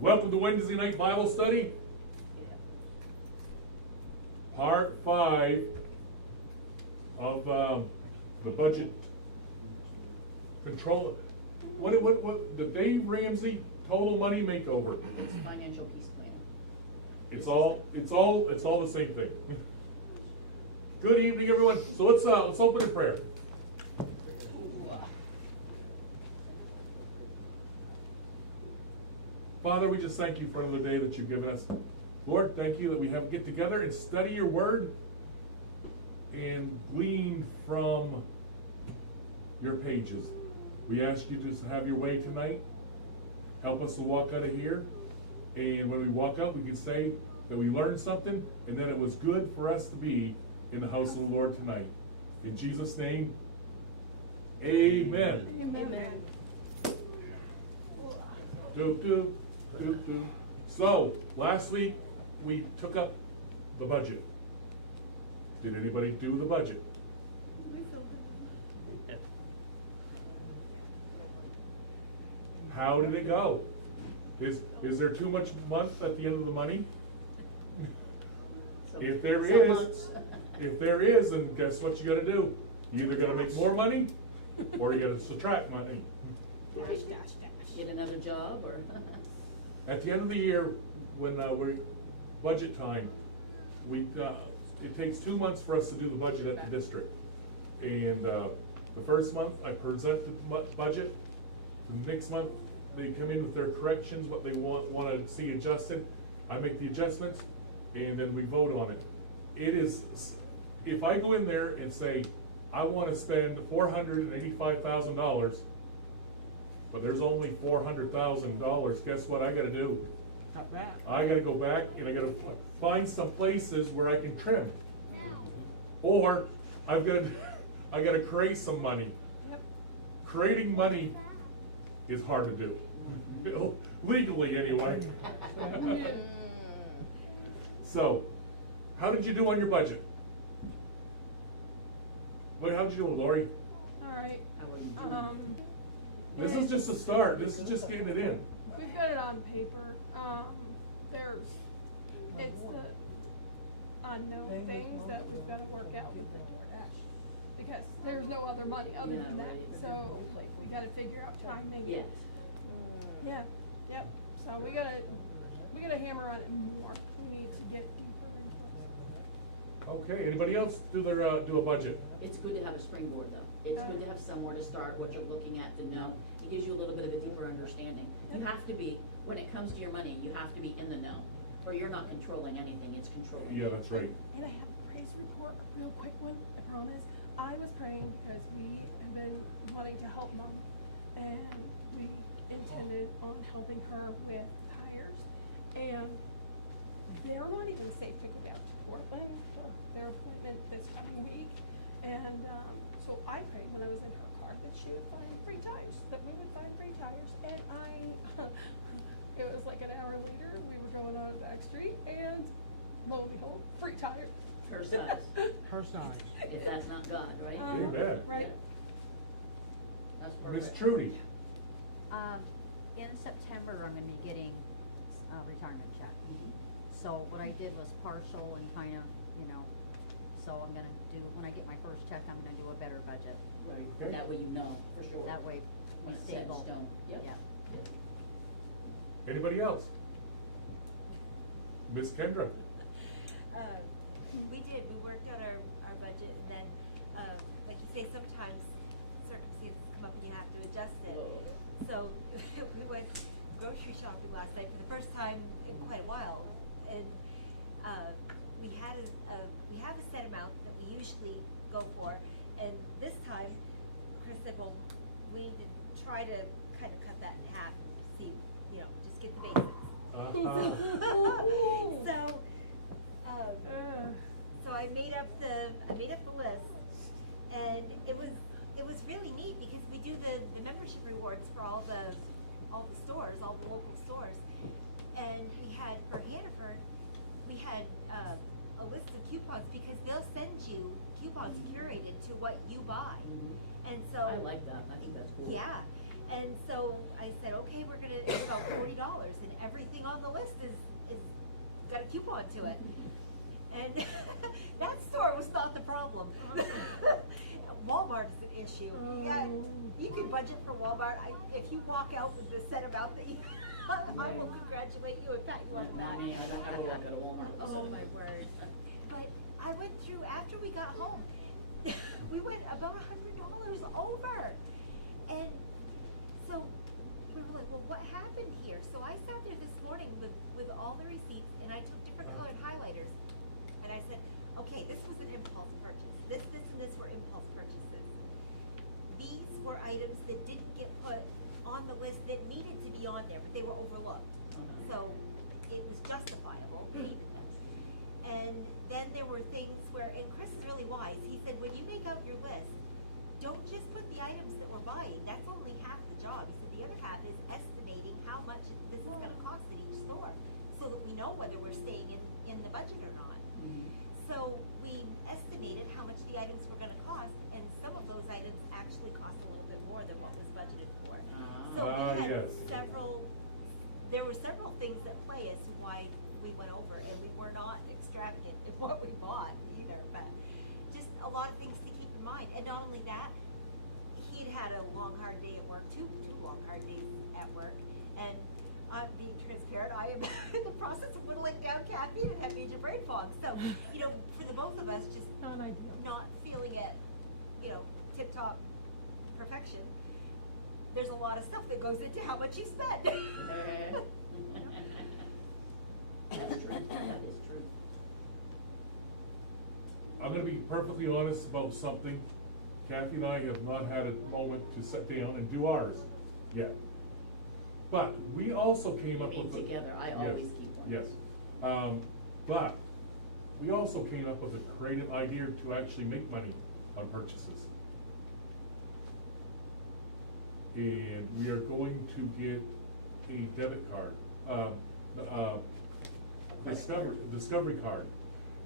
Welcome to Wednesday night Bible study, part 5 of the budget control. What the Dave Ramsey total money makeover? It's financial peace plan. It's all the same thing. Good evening, everyone. So let's open in prayer. Father, we just thank you for another day that you've given us. Lord, thank you that we have to get together and study your word and glean from your pages. We ask you to have your way tonight. Help us to walk out of here. And when we walk out, we can say that we learned something and that it was good for us to be in the house of the Lord tonight. In Jesus' name, amen. Amen. Doop, doop, doop, doop. So, last week we took up the budget. Did anybody do the budget? How did it go? Is there too much month at the end of the money? If there is, then guess what you gotta do? You either gotta make more money, or you gotta subtract money. Get another job or? At the end of the year, when we're budget time, it takes 2 months for us to do the budget at the district. And the first month, I present the budget. The next month, they come in with their corrections, what they want to see adjusted. I make the adjustments, and then we vote on it. It is, if I go in there and say, I want to spend $485,000, but there's only $400,000, guess what I gotta do? Not bad. I gotta go back and I gotta find some places where I can trim. Or I gotta create some money. Creating money is hard to do. Legally anyway. So, how did you do on your budget? How did you do, Lori? Alright, How are you doing? This is just a start, this is just getting it in. we've got it on paper, it's the unknown things that we've gotta work out with the DoorDash. Because there's no other money other Yeah, than that, right. so, like, we gotta figure out timing. Yes. Yeah, yep, so we gotta hammer on it more, we need to get deeper into it. Okay, anybody else do a budget? It's good to have a springboard though. It's good to have somewhere to start what you're looking at to know. It gives you a little bit of a deeper understanding. You have to be, when it comes to your money, you have to be in the know. Or you're not controlling anything, it's controlling. Yeah, that's right. And I have a praise report, a real quick one, I promise. I was praying because we have been wanting to help Mom, and we intended on helping her with tires. And they're not even safe to go down to Portland for their appointment this coming week. And so I prayed when I was in her car that she would find free tires, that we would find free tires. And it was like an hour later, we were going on a back street, and lo and behold, free tires. Her size, Her size. if that's not God, right? Amen. Right. That's Miss perfect. Trudy, In September, I'm gonna be getting a retirement check. Mhm. So what I did was partial and kind of, so I'm gonna do, when I get my first check, I'm gonna do a better budget. Right. Okay. That way you know, for sure. That way, When we it's set in stable. stone. Yep. Yeah. anybody else? Miss Kendra? We worked out our budget, and then, like you say, sometimes circumstances come up and you have to adjust it. So, we went grocery shopping last night for the first time in quite a while, and, we have a set amount that we usually go for, and this time, Chris said, well, we need to try to kind of cut that in half and see, just get the basics. So I made up the list, and it was really neat because we do the membership rewards for all the stores, all the local stores, and we had for Hannaford, we had a list of coupons because they'll send you coupons curated to what you buy, and so I like that, I think that's cool. yeah. And so I said, okay, it's about $40, and everything on the list is got a coupon to it. And that store was not the problem. Walmart is an issue. Yeah, you can budget for Walmart. If you walk out with the set amount that you, I will congratulate you and pat you on the back. Not me, I don't ever walk out of Walmart. Oh my word. But I went through, after we got home, we went about $100 over. And so we were like, well, what happened here? So I sat there this morning with all the receipts and I took different colored highlighters. And I said, okay, this was an impulse purchase. This, and this were impulse purchases. These were items that didn't get put on the list that needed to be on there, but they were overlooked. So it was justifiable, they needed them. And then there were things where, and Chris is really wise, he said, when you make out your list, don't just put the items that we're buying, that's only half the job. He said the other half is estimating how much this is gonna cost at each store, so that we know whether we're staying in the budget or not. So we estimated how much the items were gonna cost, and some of those items actually cost a little bit more than what was budgeted for. So we had yes. there were several things at play as to why we went over, and we were not extravagant in what we bought either, but just a lot of things to keep in mind. And not only that, he'd had a long, hard day at work, two long, hard days at work, and I'm being transparent, I am in the process of whittling down caffeine and have major brain fog. So, you know, for the both of us, just Not ideal. not feeling it, you know, tip-top perfection, there's a lot of stuff that goes into how much you spend. That's true, that is true. I'm gonna be perfectly honest about something. Kathy and I have not had a moment to sit down and do ours yet. But we also came up Meet with. together, I Yes, always keep one. Yes, but we also came up with a creative idea to actually make money on purchases. And we are going to get a debit card, Discovery card.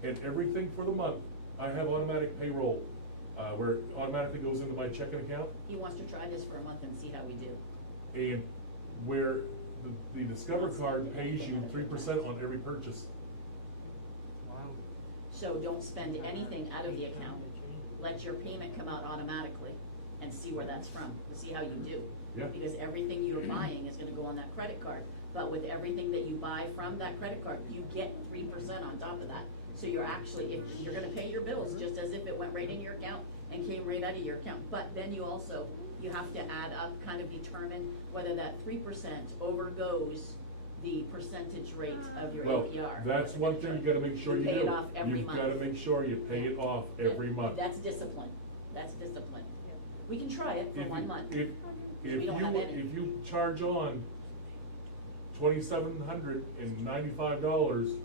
And everything for the month, I have automatic payroll, where it automatically goes into my checking account. He wants to try this for a month and see how we do. And where the Discover card pays you 3% on every purchase. So don't spend anything out of the account. Let your payment come out automatically and see where that's from, to see how you do. Yeah. Because everything you're buying is gonna go on that credit card. But with everything that you buy from that credit card, you get 3% on top of that. So you're actually, if you're gonna pay your bills just as if it went right in your account and came right out of your account. But then you also, you have to add up, kind of determine whether that 3% overgoes the percentage rate of your Well, APR. that's one thing you gotta make sure you do. Pay it off every month. You've gotta make sure you pay it off every month. That's discipline, that's discipline. We can try it for If 1 you- month. If We don't have any. if you charge on $2,795,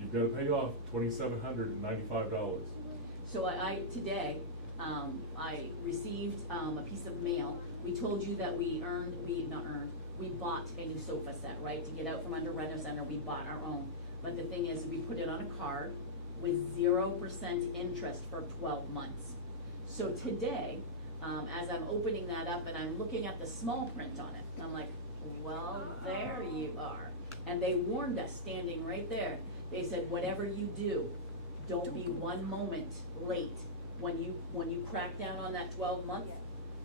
you've gotta pay off $2,795. So today, I received, a piece of mail. We told you that we bought a new sofa set, right? To get out from under Reno Center, we bought our own. But the thing is, we put it on a card with 0% interest for 12 months. So today, as I'm opening that up and I'm looking at the small print on it, I'm like, well, there you are. And they warned us, standing right there. They said, whatever you do, don't be 1 moment late. When you crack down on that 12 month,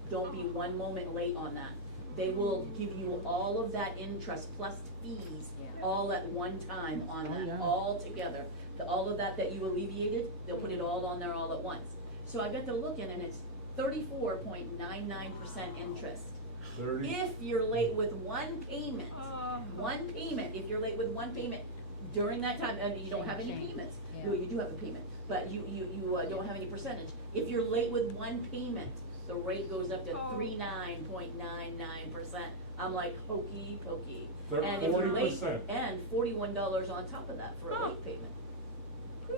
don't be 1 moment late on that. They will give you all of that interest plus fees all at one time on that, all together. All of that you alleviated, they'll put it all on there all at once. So I got to looking and it's 34.99% interest. 30. If you're late with one payment, if you're late with one payment during that time, and you don't have any Shame. payments. Yeah. No, you do have a payment, but you don't have any percentage. If you're late with one payment, the rate goes up to 39.99%. I'm like, hokey pokey. And if you're late, 40%. and $41 on top of that for a late payment. And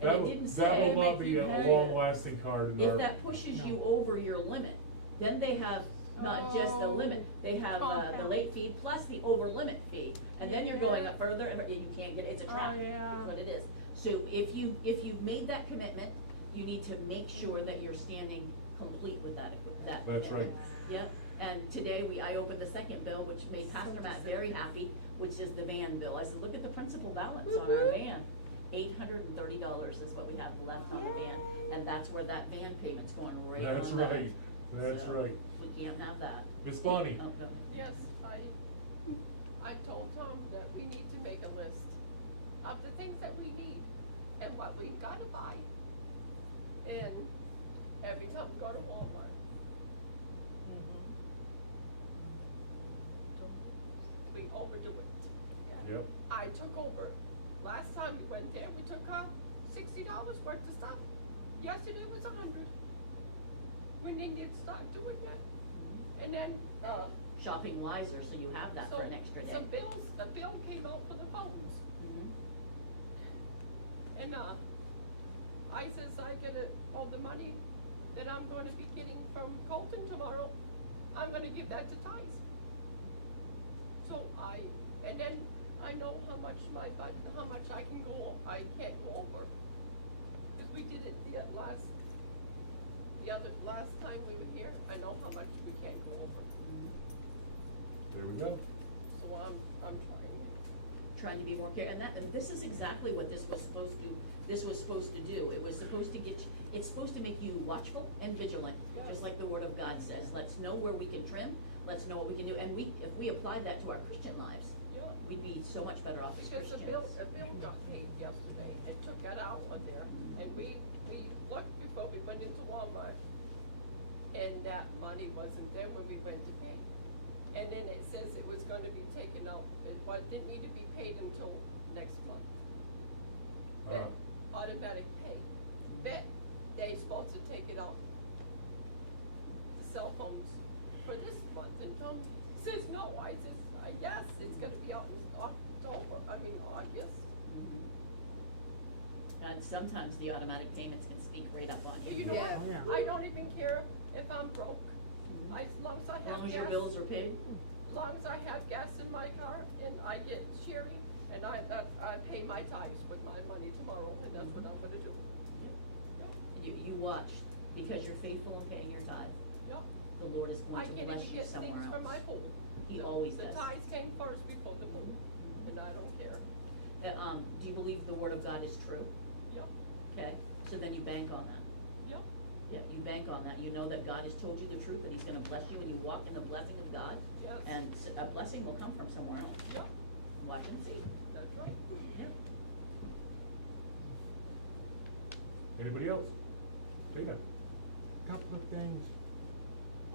That it will, didn't that say. will not be a long-lasting card in If our. that pushes you over your limit, then they have not just a limit, they have the late fee plus the over limit fee. And then you're going up further, and you can't get, it's a trap, is what it is. So if you've made that commitment, you need to make sure that you're standing complete with that That's right. commitment. Yep, And today, I opened the second bill, which made Pastor Matt very happy, which is the van bill. I said, look at the principal balance on our van. $830 is what we have left on the van, and that's where that van payment's going right on That's that. right, that's So, right. We can't have that. Miss Bonnie? Oh, no. Yes, I told Tom that we need to make a list of the things that we need and what we've gotta buy. And every time we go to Walmart. We overdo it. Yep. I took over, last time we went there, we took $60 worth of stuff. Yesterday was 100. We need to start doing that. And then, Shopping wiser, so you have that so, for an extra day. a bill came out for the phones. Mhm. And, I says I get all the money that I'm gonna be getting from Colton tomorrow, I'm gonna give that to Tice. So and then I know how much I can go, I can't go over. Cause we did it last time we were here, I know how much we can't go over. There we go. So I'm trying. Trying to be more careful, and this is exactly what this was supposed to do. It was supposed to it's supposed to make you watchful and vigilant, just like the Word of God says. Let's know where we can trim, let's know what we can do, and if we applied that to our Christian lives, Yeah. we'd be so much better off as Because Christians. a bill got paid yesterday, it took that out of there, and we looked before we went into Walmart, and that money wasn't there when we went to pay. And then it says it was gonna be taken out, didn't need to be paid until next month. Uh, Automatic pay. Bet they supposed to take it out, the cell phones, for this month, and Tom says no, I says, yes, it's gonna be out in August. Mhm. And sometimes the automatic payments can speak right up on You you. know Yeah. what, Oh, yeah. I don't even care if I'm broke, as long as I have As long as your gas, bills are paid. as long as I have gas in my car, and I get Sherry, and I pay my tithes with my money tomorrow, and that's what I'm gonna do. You watch, because you're faithful in paying your tithe, Yep. the Lord is I going to can't bless even you get somewhere things for my else. pool. He always The does. tithes came first before the pool, and I don't care. Do you believe the Word of God is true? Yep, Okay, so then you bank on that. yep, Yeah, you bank on that. You know that God has told you the truth, that He's gonna bless you, and you walk in the blessing of God. yes, And a blessing will come from somewhere else. yep, Watch and see. that's right. Anybody else? Tina? Couple of things.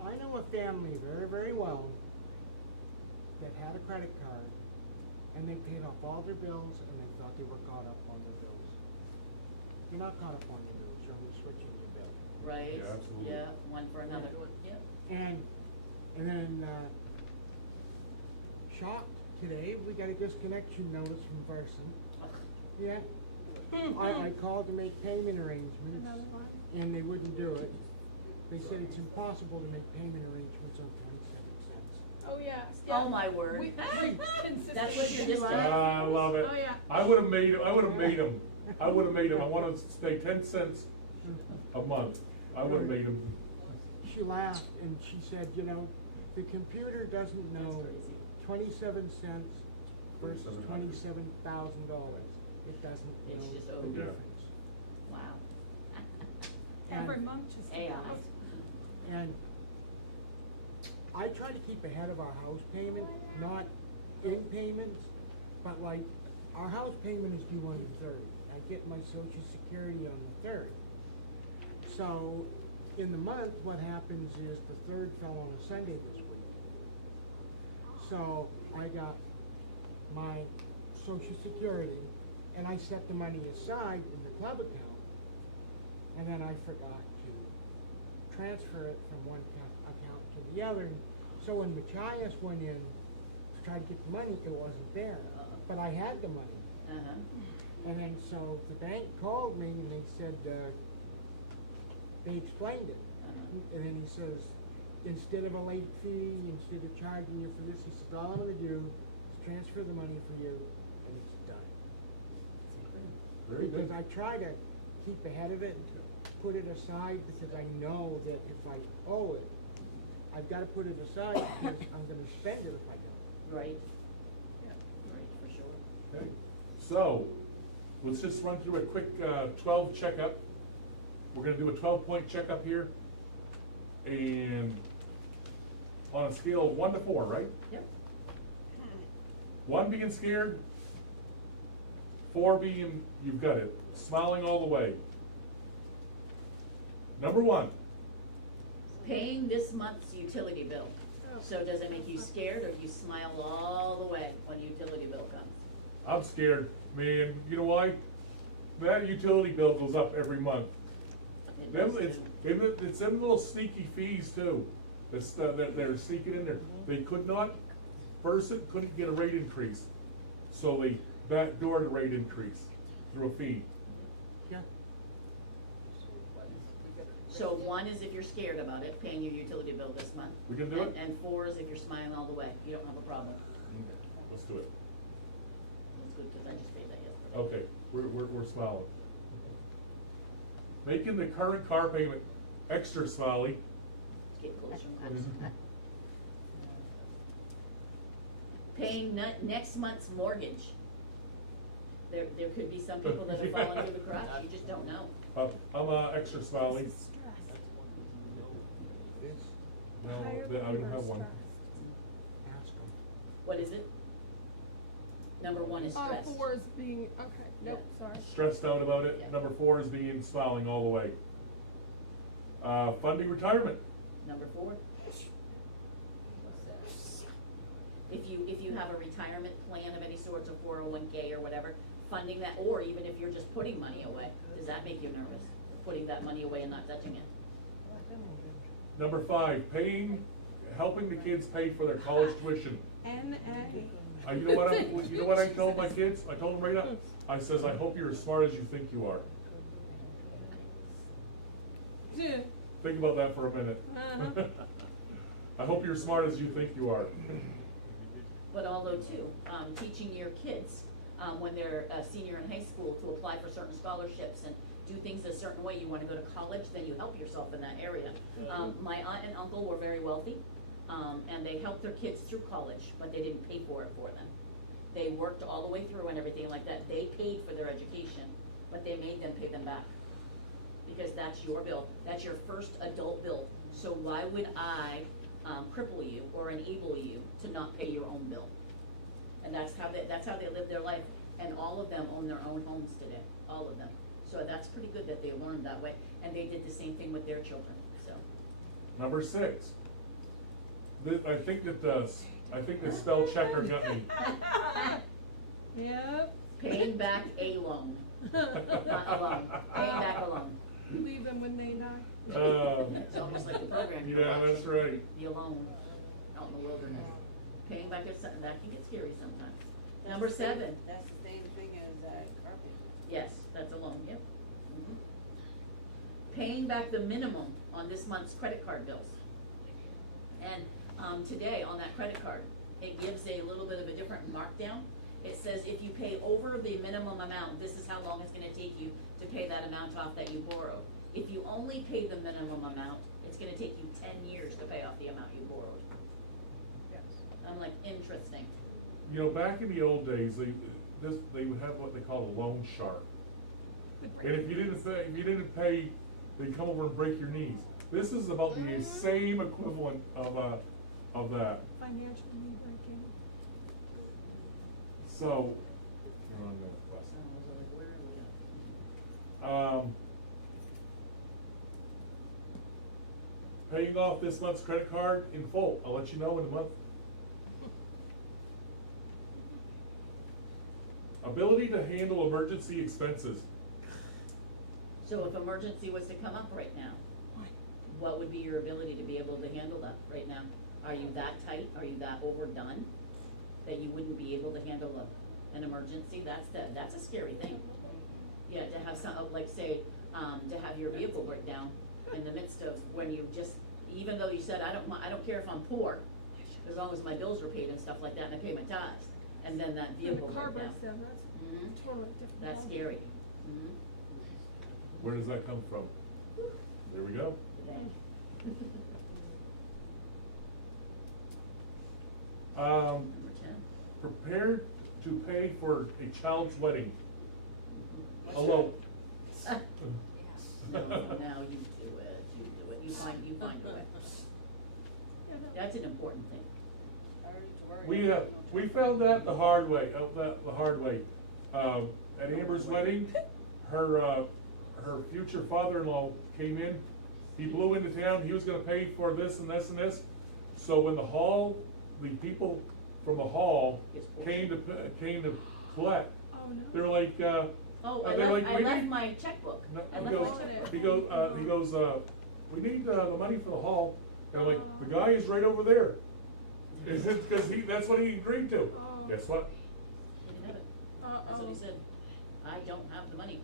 I know a family very, very well that had a credit card and they paid off all their bills and they thought they were caught up on their bills. You're not caught up on your bills, you're only switching your bill. Right? Yeah, absolutely. Yeah, one for another. Yep. And then, shocked today, we got a disconnection notice from Versant. Yeah. I called to make payment arrangements Another one? and they wouldn't do it. They said it's impossible to make payment arrangements on 27 cents. Oh, yeah. Oh, my word. We That's what you're just I love it. Oh, yeah. I would've made him. I wanna stay 10 cents a month. I would've made him. She laughed and she said, you know, the computer doesn't know 27 cents versus $27,000. It doesn't It's know just the over. Yeah. difference. Wow. Every month just. AI. And I try to keep ahead of our house payment, not in payments, but like, our house payment is due on the 30th. I get my social security on the 3rd. So, in the month, what happens is the 3rd fell on a Sunday this week. So, I got my social security, and I set the money aside in the club account, and then I forgot to transfer it from one account to the other. So when Machias went in to try to get the money, it wasn't there, but I had the money. Uh-huh. And then so the bank called me and they said, they explained it. Uh-huh. And then he says, instead of a late fee, instead of charging you for this, he says, all I'm gonna do is transfer the money for you, and it's done. Very good. Because I try to keep ahead of it, put it aside, because I know that if I owe it, I've gotta put it aside because I'm gonna spend it if I don't. Right, Yeah. right, for sure. Okay, so, let's just run through a quick 12 checkup. We're gonna do a 12-point checkup here. And on a scale of 1 to 4, right? Yep. 1 being scared, 4 being you've got it, smiling all the way. Number 1, Paying this month's utility bill. So does it make you scared or do you smile all the way when a utility bill comes? I'm scared, man. You know why? That utility bill goes up every month. It Them, does it's them little sneaky fees too, that they're sneaking in there. They could not, person couldn't get a rate increase, so they backdoored a rate increase through a fee. Yeah. So 1 is if you're scared about it, paying your utility bill this month. We can do it? And 4 is if you're smiling all the way, you don't have a problem. Let's do it. That's good, cause I just paid that yesterday. Okay, we're smiling. Making the current car payment extra smiley. It's getting closer and closer. Paying next month's mortgage. There could be some people that are falling through the cracks, you just don't know. I'm extra smiley. This is stress. No, Higher I don't number have of one. stress. Ask them. What is it? Number 1 is stress. 4 is being, okay, nope, sorry. Stressed out about it. Yeah. Number 4 is being smiling all the way. Funding retirement. Number 4. If you have a retirement plan of any sorts, a 401k or whatever, funding that, or even if you're just putting money away, does that make you nervous? Putting that money away and not touching it? Number 5, helping the kids pay for their college tuition. NA. You know what I told my kids? I told them right up. I says, I hope you're as smart as you think you are. Yeah. Think about that for a minute. Uh-huh. I hope you're as smart as you think you are. But although too, teaching your kids, when they're a senior in high school to apply for certain scholarships and do things a certain way, you wanna go to college, then you help yourself in that area. My aunt and uncle were very wealthy, and they helped their kids through college, but they didn't pay for it for them. They worked all the way through and everything like that, they paid for their education, but they made them pay them back. Because that's your bill, that's your first adult bill, so why would I cripple you or enable you to not pay your own bill? And that's how they live their life, and all of them own their own homes today, all of them. So that's pretty good that they learned that way, and they did the same thing with their children, so. Number 6. I think the spell checker got me. Yep, Paying back a loan, not a loan, paying back a loan. leave them when they die. It's almost like the program you Yeah, watch. that's right. The alone, out in the wilderness. Paying back their son, that can get scary sometimes. Number 7, That's the same thing as carpet. yes, that's a loan, yep. Mhm. Paying back the minimum on this month's credit card bills. And, today on that credit card, it gives a little bit of a different markdown. It says if you pay over the minimum amount, this is how long it's gonna take you to pay that amount off that you borrowed. If you only pay the minimum amount, it's gonna take you 10 years to pay off the amount you borrowed. I'm like, interesting. You know, back in the old days, they would have what they call a loan shark. And if you didn't pay, they'd come over and break your knees. This is about the same equivalent of that. Financial knee breaking. So, So I was like, where are we at? paying off this month's credit card in full. I'll let you know in a month. Ability to handle emergency expenses. So if emergency was to come up right now, what would be your ability to be able to handle that right now? Are you that tight? Are you that overdone that you wouldn't be able to handle an emergency? That's a scary thing. Yeah, to have some, like say, to have your vehicle break down in the midst of when you just, even though you said, I don't care if I'm poor, as long as my bills are paid and stuff like that and I pay my tithes, and then that And vehicle the car break down. breaks down, that's Mhm. totally different. That's ballgame. scary. Mhm. Where does that come from? There we go. Today. Number 10. Prepared to pay for a child's wedding. Alone. No, now you do it, you find a way. That's an important thing. We found that the hard way, at Amber's wedding, her future father-in-law came in, he blew into town, he was gonna pay for this and this and this. So when the people from the hall came to collect, Oh, no. they're like, Oh, they're I like, we left need- my checkbook. no, I he left my goes, checkbook. he goes, we need the money for the hall, and I'm like, the guy is right over there. Is it, cause that's what he agreed to. Oh. Guess what? He didn't have it. That's what Uh-oh. he said. I don't have the money.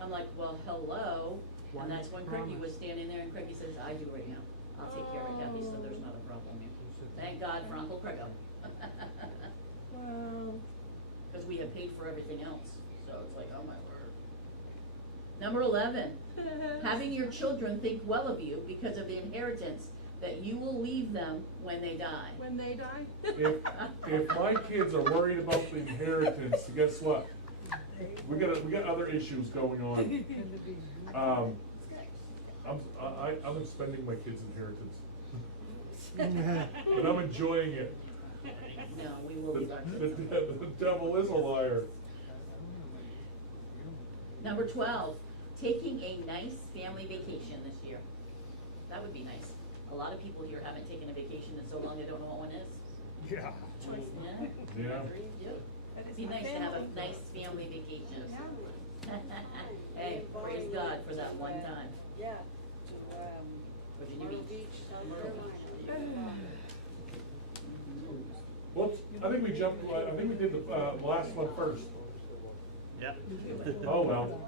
I'm like, well, hello. And that's when Craigie was standing there and Craigie says, I do right now. I'll take care of it, Kathy, so there's not a problem here. Thank God for Uncle Craigo. Wow. Cause we have paid for everything else, so it's like, oh my word. Number 11, having your children think well of you because of the inheritance that you will leave them when they die. When they die? If my kids are worried about the inheritance, guess what? We got other issues going on. I'm spending my kids' inheritance. And I'm enjoying it. No, we will The, leave our kids. the devil is a liar. Number 12, taking a nice family vacation this year. That would be nice. A lot of people here haven't taken a vacation in so long they don't know what one is. Yeah. Yeah. Yeah. It'd be nice to have a nice family vacation. Hey, praise God for that one time. Yeah, Virginia Myrtle Beach. Beach, South Carolina. Whoops, I think we jumped, I think we did the last one first. Yep. Oh, well.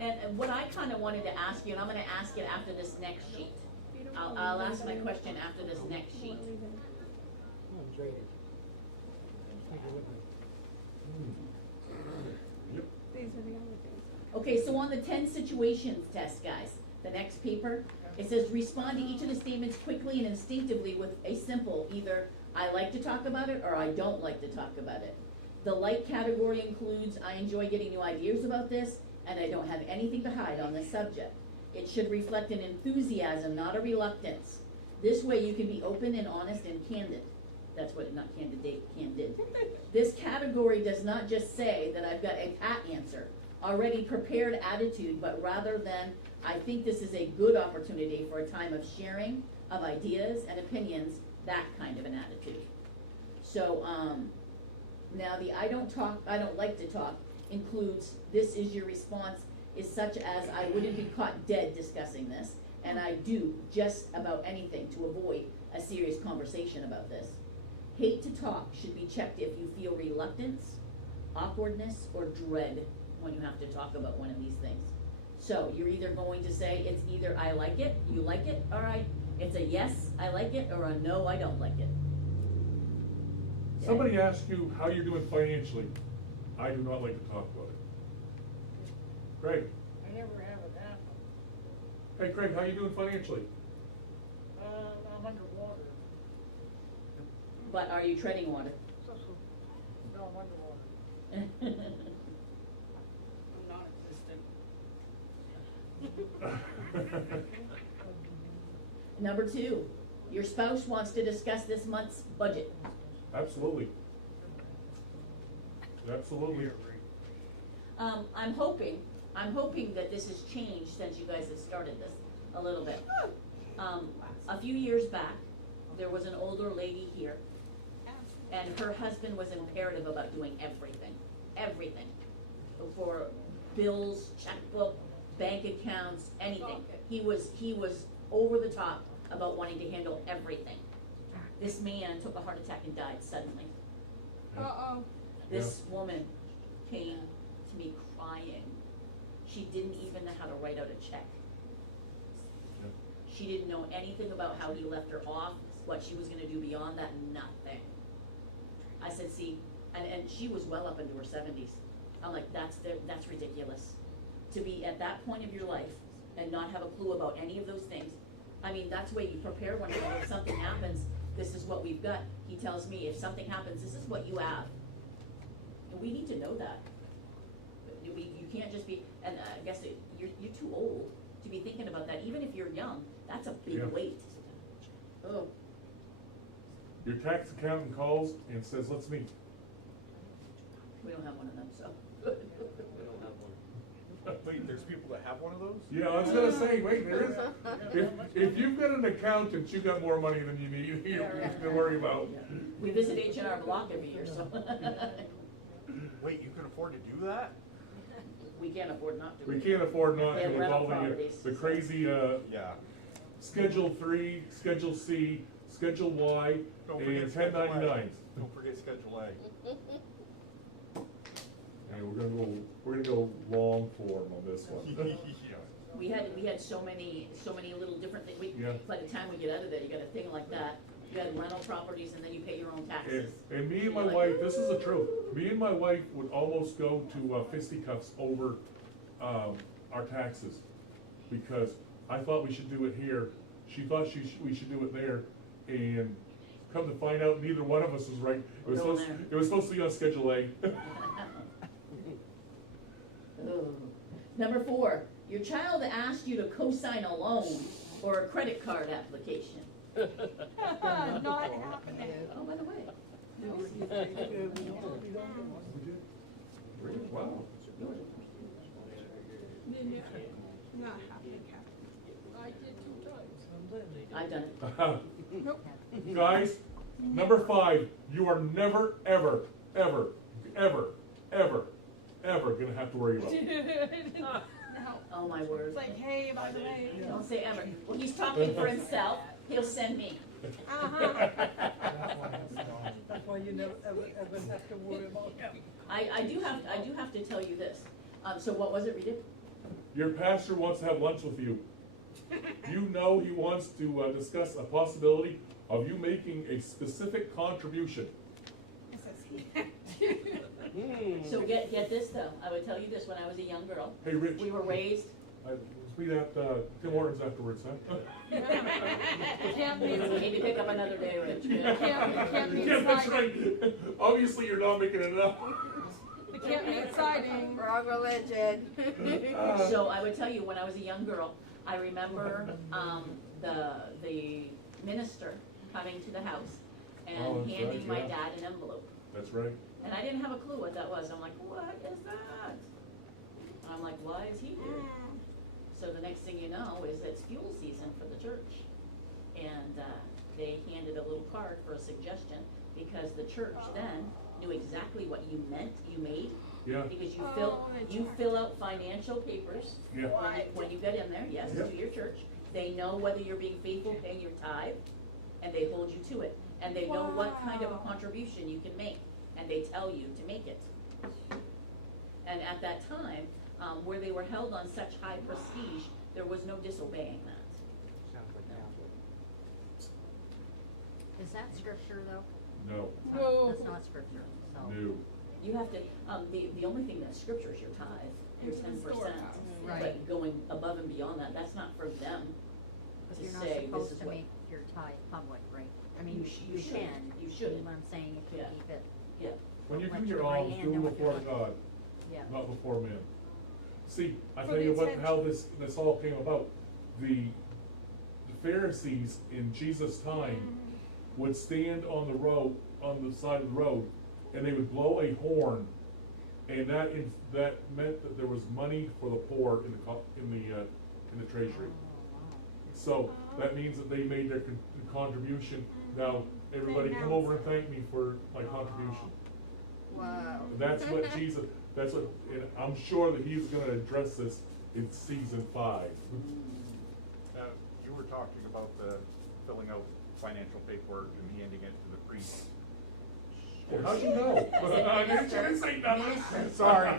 And what I kind of wanted to ask you, and I'm going to ask it after this next sheet. I'll ask my question after this next sheet. Yep. These are the other things. Okay, so on the 10 situations test, guys, the next paper, it says respond to each of the statements quickly and instinctively with a simple either I like to talk about it or I don't like to talk about it. The like category includes I enjoy getting new ideas about this and I don't have anything to hide on this subject. It should reflect an enthusiasm, not a reluctance. This way you can be open and honest and candid. That's what, not candidate, candid. This category does not just say that I've got a pat answer, already prepared attitude, but rather than I think this is a good opportunity for a time of sharing of ideas and opinions, that kind of an attitude. So, now the I don't like to talk includes this is your response is such as I wouldn't be caught dead discussing this, and I do just about anything to avoid a serious conversation about this. Hate to talk should be checked if you feel reluctance, awkwardness, or dread when you have to talk about one of these things. So you're either going to say it's either I like it, you like it, all right, it's a yes, I like it, or a no, I don't like it. Somebody asked you how you're doing financially. I do not like to talk about it. Craig, I never have it happen. hey Craig, how you doing financially? I'm underwater. But are you treading water? No, I'm underwater. Non-existent. Number 2, your spouse wants to discuss this month's budget. Absolutely. Absolutely. I'm hoping that this has changed since you guys have started this a little bit. A few years back, there was an older lady here, and her husband was imperative about doing everything. For bills, checkbook, bank accounts, anything. He was over the top about wanting to handle everything. This man took a heart attack and died suddenly. Uh-oh. This woman came to me crying. She didn't even know how to write out a check. Yeah. She didn't know anything about how he left her off, what she was gonna do beyond that, nothing. I said, see, and she was well up into her 70s. I'm like, that's ridiculous. To be at that point of your life and not have a clue about any of those things. I mean, that's the way you prepare one another. If something happens, this is what we've got. He tells me, if something happens, this is what you have. And we need to know that. You can't just be, and I guess you're too old to be thinking about that. Even if you're young, that's a big Yeah. weight. Oh, Your tax accountant calls and says, let's meet. we don't have one of them, so. Wait, there's people that have one of those? Yeah, I was gonna say, wait, there is, if you've got an accountant, you got more money than you need, you don't need to worry about. We visit H&R Block every year, so. Wait, you can afford to do that? We can't afford not to. We can't afford not We to have with rental all properties. the crazy, Yeah. Schedule 3, Schedule C, Schedule Y, Don't and forget Schedule A. 1099s. Don't forget Schedule A. And we're gonna go long form on this one. Yeah. We had so many little different things. Yeah. By the time we get out of there, you got a thing like that. You had rental properties and then you pay your own And, taxes. and me and my You're like, wife, this is the truth, me and my wife would almost go to fisticuffs over our taxes. Because I thought we should do it here, she thought we should do it there, and come to find out, neither one of us was right. We're going there. It was supposed to be on Schedule A. Ugh. Number 4, your child asked you to co-sign a loan or a credit card application. Not happening. Oh, by the way. Wow. Not happening, I did 2 times. I've done it. Guys, number 5, you are never, ever, ever, ever, ever, ever gonna have to worry about it. No. Oh, my word. It's like, hey, by the way. Don't say ever. Well, he's talking for himself. He'll send me. Uh-huh. That's why you never, ever have to worry about him. I do have to tell you this. So what was it, read it? Your pastor wants to have lunch with you. You know he wants to discuss a possibility of you making a specific contribution. It says he. So get this though. I would tell you this, when I was a young girl, Hey, Rich, we were raised. meet at Tim Hortons afterwards, huh? Can't We be, need to pick up another day, Rich. can't be Yeah, that's exciting. right. Obviously, you're not making it up. It can't be exciting. Wrong religion. So I would tell you, when I was a young girl, I remember the minister coming to the house Oh, and that's handing right, my yeah. dad an envelope. That's right. And I didn't have a clue what that was. I'm like, what is that? I'm like, why is he here? So the next thing you know is it's fuel season for the church. And they handed a little card for a suggestion because the church then knew exactly what you meant, you made. Yeah. Because you Oh, they fill out financial papers Yeah. when you get in there, yes, Yeah. to your church. They know whether you're being faithful, paying your tithe, and they hold you to it. And they know what kind of a Wow. contribution you can make, and they tell you to make it. And at that time, where they were held on such high prestige, there was no disobeying that. Sounds like Catholic. Is that scripture though? No. No. That's not scripture, so. No. You have to, the only thing that's scripture is your tithe, your Into the 10%. storehouse. Right. But going above and beyond that, that's not for them But to you're not say, this supposed is to what. make your tithe public, right? I mean, You you should. can. You should. What I'm saying, if you Yeah. keep it, Yeah, When you Let do your your right alms, hand do know them what before you're God, yeah. not before men. See, I For tell the you what, how intention. this all came about. The Pharisees in Jesus' time would stand on the road, on the side of the road, and they would blow a horn, and that meant that there was money for the poor in the treasury. So that means that they made their contribution. Now, everybody come over and thank me for my contribution. Wow. That's what Jesus, and I'm sure that he's gonna address this in season 5. Now, you were talking about the filling out financial paperwork and handing it to the priest. Well, how'd you know? I didn't say nothing. Sorry.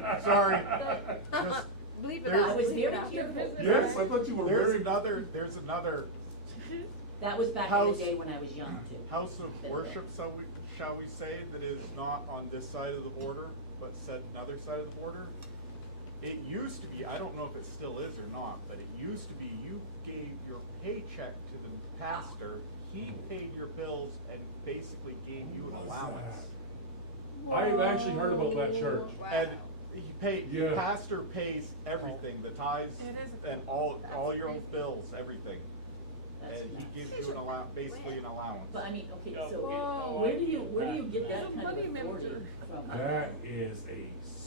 Just- Believe it There's- or I not. was very After careful. business Yes, I thought you were There's very. another That was back in House- the day when I was young too. house of worship, shall we say, that is not on this side of the border, but set another side of the border. it used to be, I don't know if it still is or not, but it used to be you gave your paycheck to the pastor, he paid your bills and basically gave you an allowance. I've actually heard about that church. And the Yeah. pastor pays everything, the tithes It is a- and all that's your crazy. bills, everything. That's And he nuts. gives you an basically an allowance. But I mean, okay, Yeah, so Whoa. where do you get that There's a kind of money authority manager. from? That is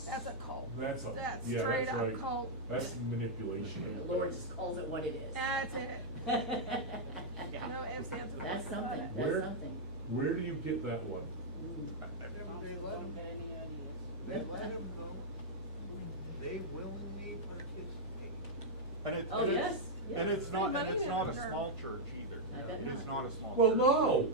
That's a cult. That's a, That's yeah, straight that's up right. cult. That's manipulation. The Lord just calls it what it is. That's it. No ifs, ands, or That's buts something, about it. Where- that's something. Where do you get that one? They let them know, they willingly participate. And it's, Oh, and yes, it's, yes. and it's not, Money and it's not a manager. small church either. I bet It's not. not a small Well, church. no.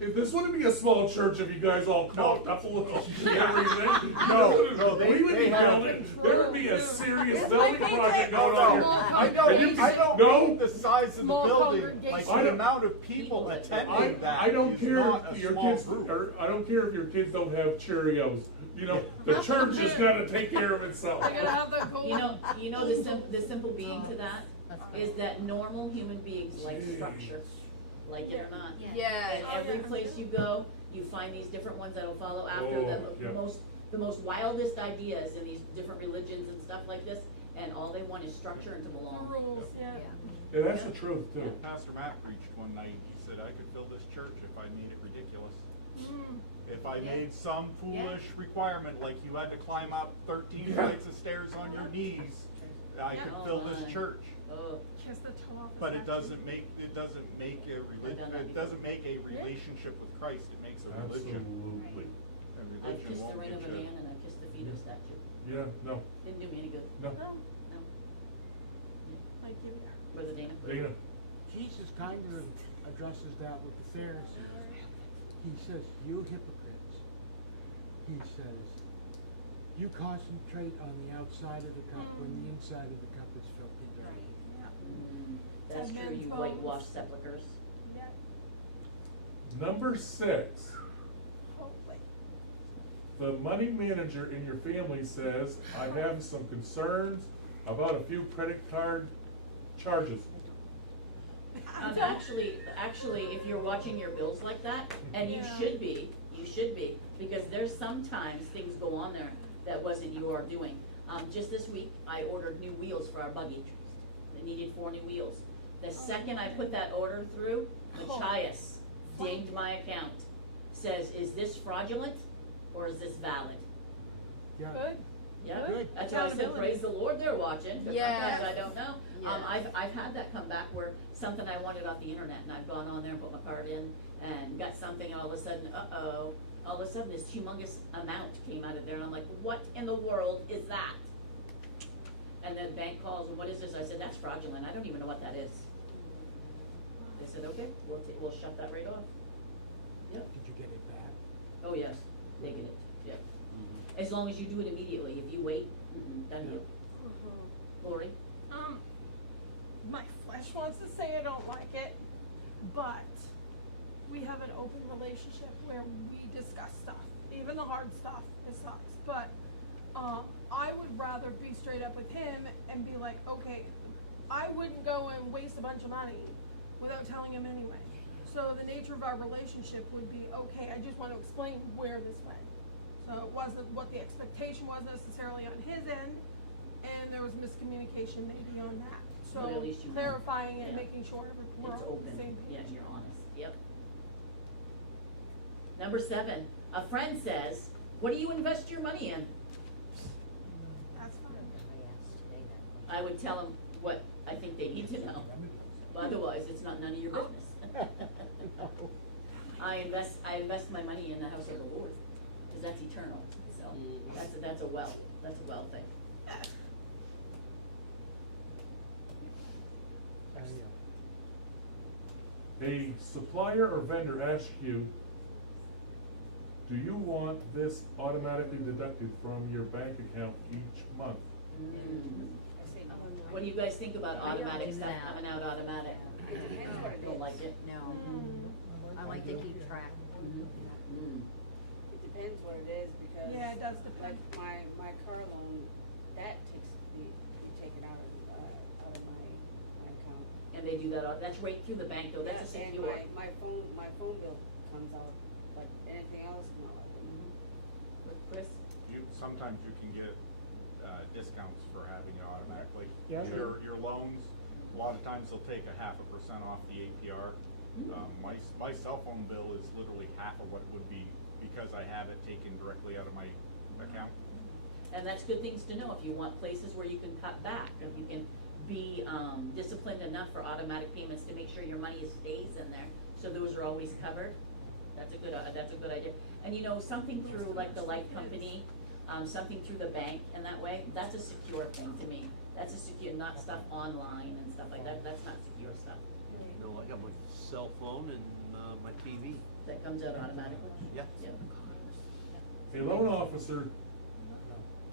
If this wouldn't be a small church if you guys all coughed up a little everything. No, they- We would they be have- building, there would be a serious It's building my project paycheck. going on here. I And don't, you I don't no. mean the size of the Small building, congregation. like I the don't- amount of people People that- attending that I don't is care not if a your small kids, group. or I don't care if your kids don't have Cheerios. You know, the church has gotta take care of itself. I gotta have the gold. You know the simple being to that is that normal human beings like structure, like it or not. Yes. And every place you go, you find these different ones that'll follow after Oh, the yeah. most wildest ideas in these different religions and stuff like this, and all they want is structure and to The belong. rules, yeah. Yeah, that's the truth too. Pastor Matt preached one night, he said, I could fill this church if I made it ridiculous. Mm. If I Yeah. made some foolish requirement, like you had to climb up 13 flights of stairs on your knees, I could Oh, fill this my. church. Oh, Kiss the toe off his But back. it doesn't make a I've done that it doesn't make a relationship with Christ, it makes a religion. Absolutely. And I've religion kissed the won't ring get of a you. man and I've kissed the feet of a statue. Yeah, no, Didn't do me any good. no. No, No. like you there. Brother Dana. Dana, Jesus kind of addresses that with the Pharisees. He says, you hypocrites. He says, you concentrate on the outside of the cup when the inside of the cup is filthy dirty. Yeah. That's And true, men's you bones. whitewashed sepulchres. Yeah. number 6. Holy. The money manager in your family says, I have some concerns about a few credit card charges. Actually, if you're watching your bills like that, and you Yeah. should be, because there's sometimes things go on there that wasn't your doing. Just this week, I ordered new wheels for our buggy. They needed 4 new wheels. The second I put that order through, Machias dinged my account. Says, is this fraudulent or is this valid? Yeah. Good. Yeah, Good. that's why I said, Accountability. praise the Lord, they're watching, 'cause Yes. sometimes I don't know. Yes. I've had that come back where something I wanted off the internet, and I've gone on there and put my card in, and got something, and all of a sudden, all of a sudden, this humongous amount came out of there, and I'm like, what in the world is that? And then bank calls, and what is this? I said, that's fraudulent, I don't even know what that is. They said, okay, we'll shut that right off. Yep, Did you get it back? oh yes, they get it, yep. As long as you do it immediately, if you wait, done deal. Lori? My flesh wants to say I don't like it, but we have an open relationship where we discuss stuff, even the hard stuff. It sucks, but I would rather be straight up with him and be like, okay, I wouldn't go and waste a bunch of money without telling him anyway. So the nature of our relationship would be, okay, I just want to explain where this went. So it wasn't what the expectation was necessarily on his end, and there was miscommunication maybe on that. But at So least you know. clarifying it, Yeah. making sure we're It's all on open, the same yeah, page. and you're honest, yep. Number 7, a friend says, what do you invest your money in? That's fine. I asked today that question. I would tell them what I think they need to know, otherwise it's not none of your business. I invest my money in the house of the Lord, because that's eternal, so, that's a well thing. A supplier or vendor asks you, do you want this automatically deducted from your bank account each month? What do you guys think about I don't automatic do stuff that. coming out automatic? Don't like it? No, I like to keep track. It depends what it is, because Yeah, it does like depend. my car loan, that takes and they do that, that's right through the bank though, that's a Yeah, and secure. my phone bill comes out, like anything else come out. Mhm. With Chris? Sometimes you can get, discounts for having it automatically. Yeah. Your loans, a lot of times they'll take 0.5% off the APR. My cell phone bill is literally half of what it would be because I have it taken directly out of my account. And that's good things to know if you want places where you can cut back, if you can be disciplined enough for automatic payments to make sure your money stays in there, so those are always covered. That's a good idea. And you know, something through like the life company, something through the bank and that way, that's a secure thing to me. That's a secure, not stuff online and stuff like that, that's not secure stuff. You know, I got my cell phone and my TV. That comes out automatically? Yeah. Yeah. A loan officer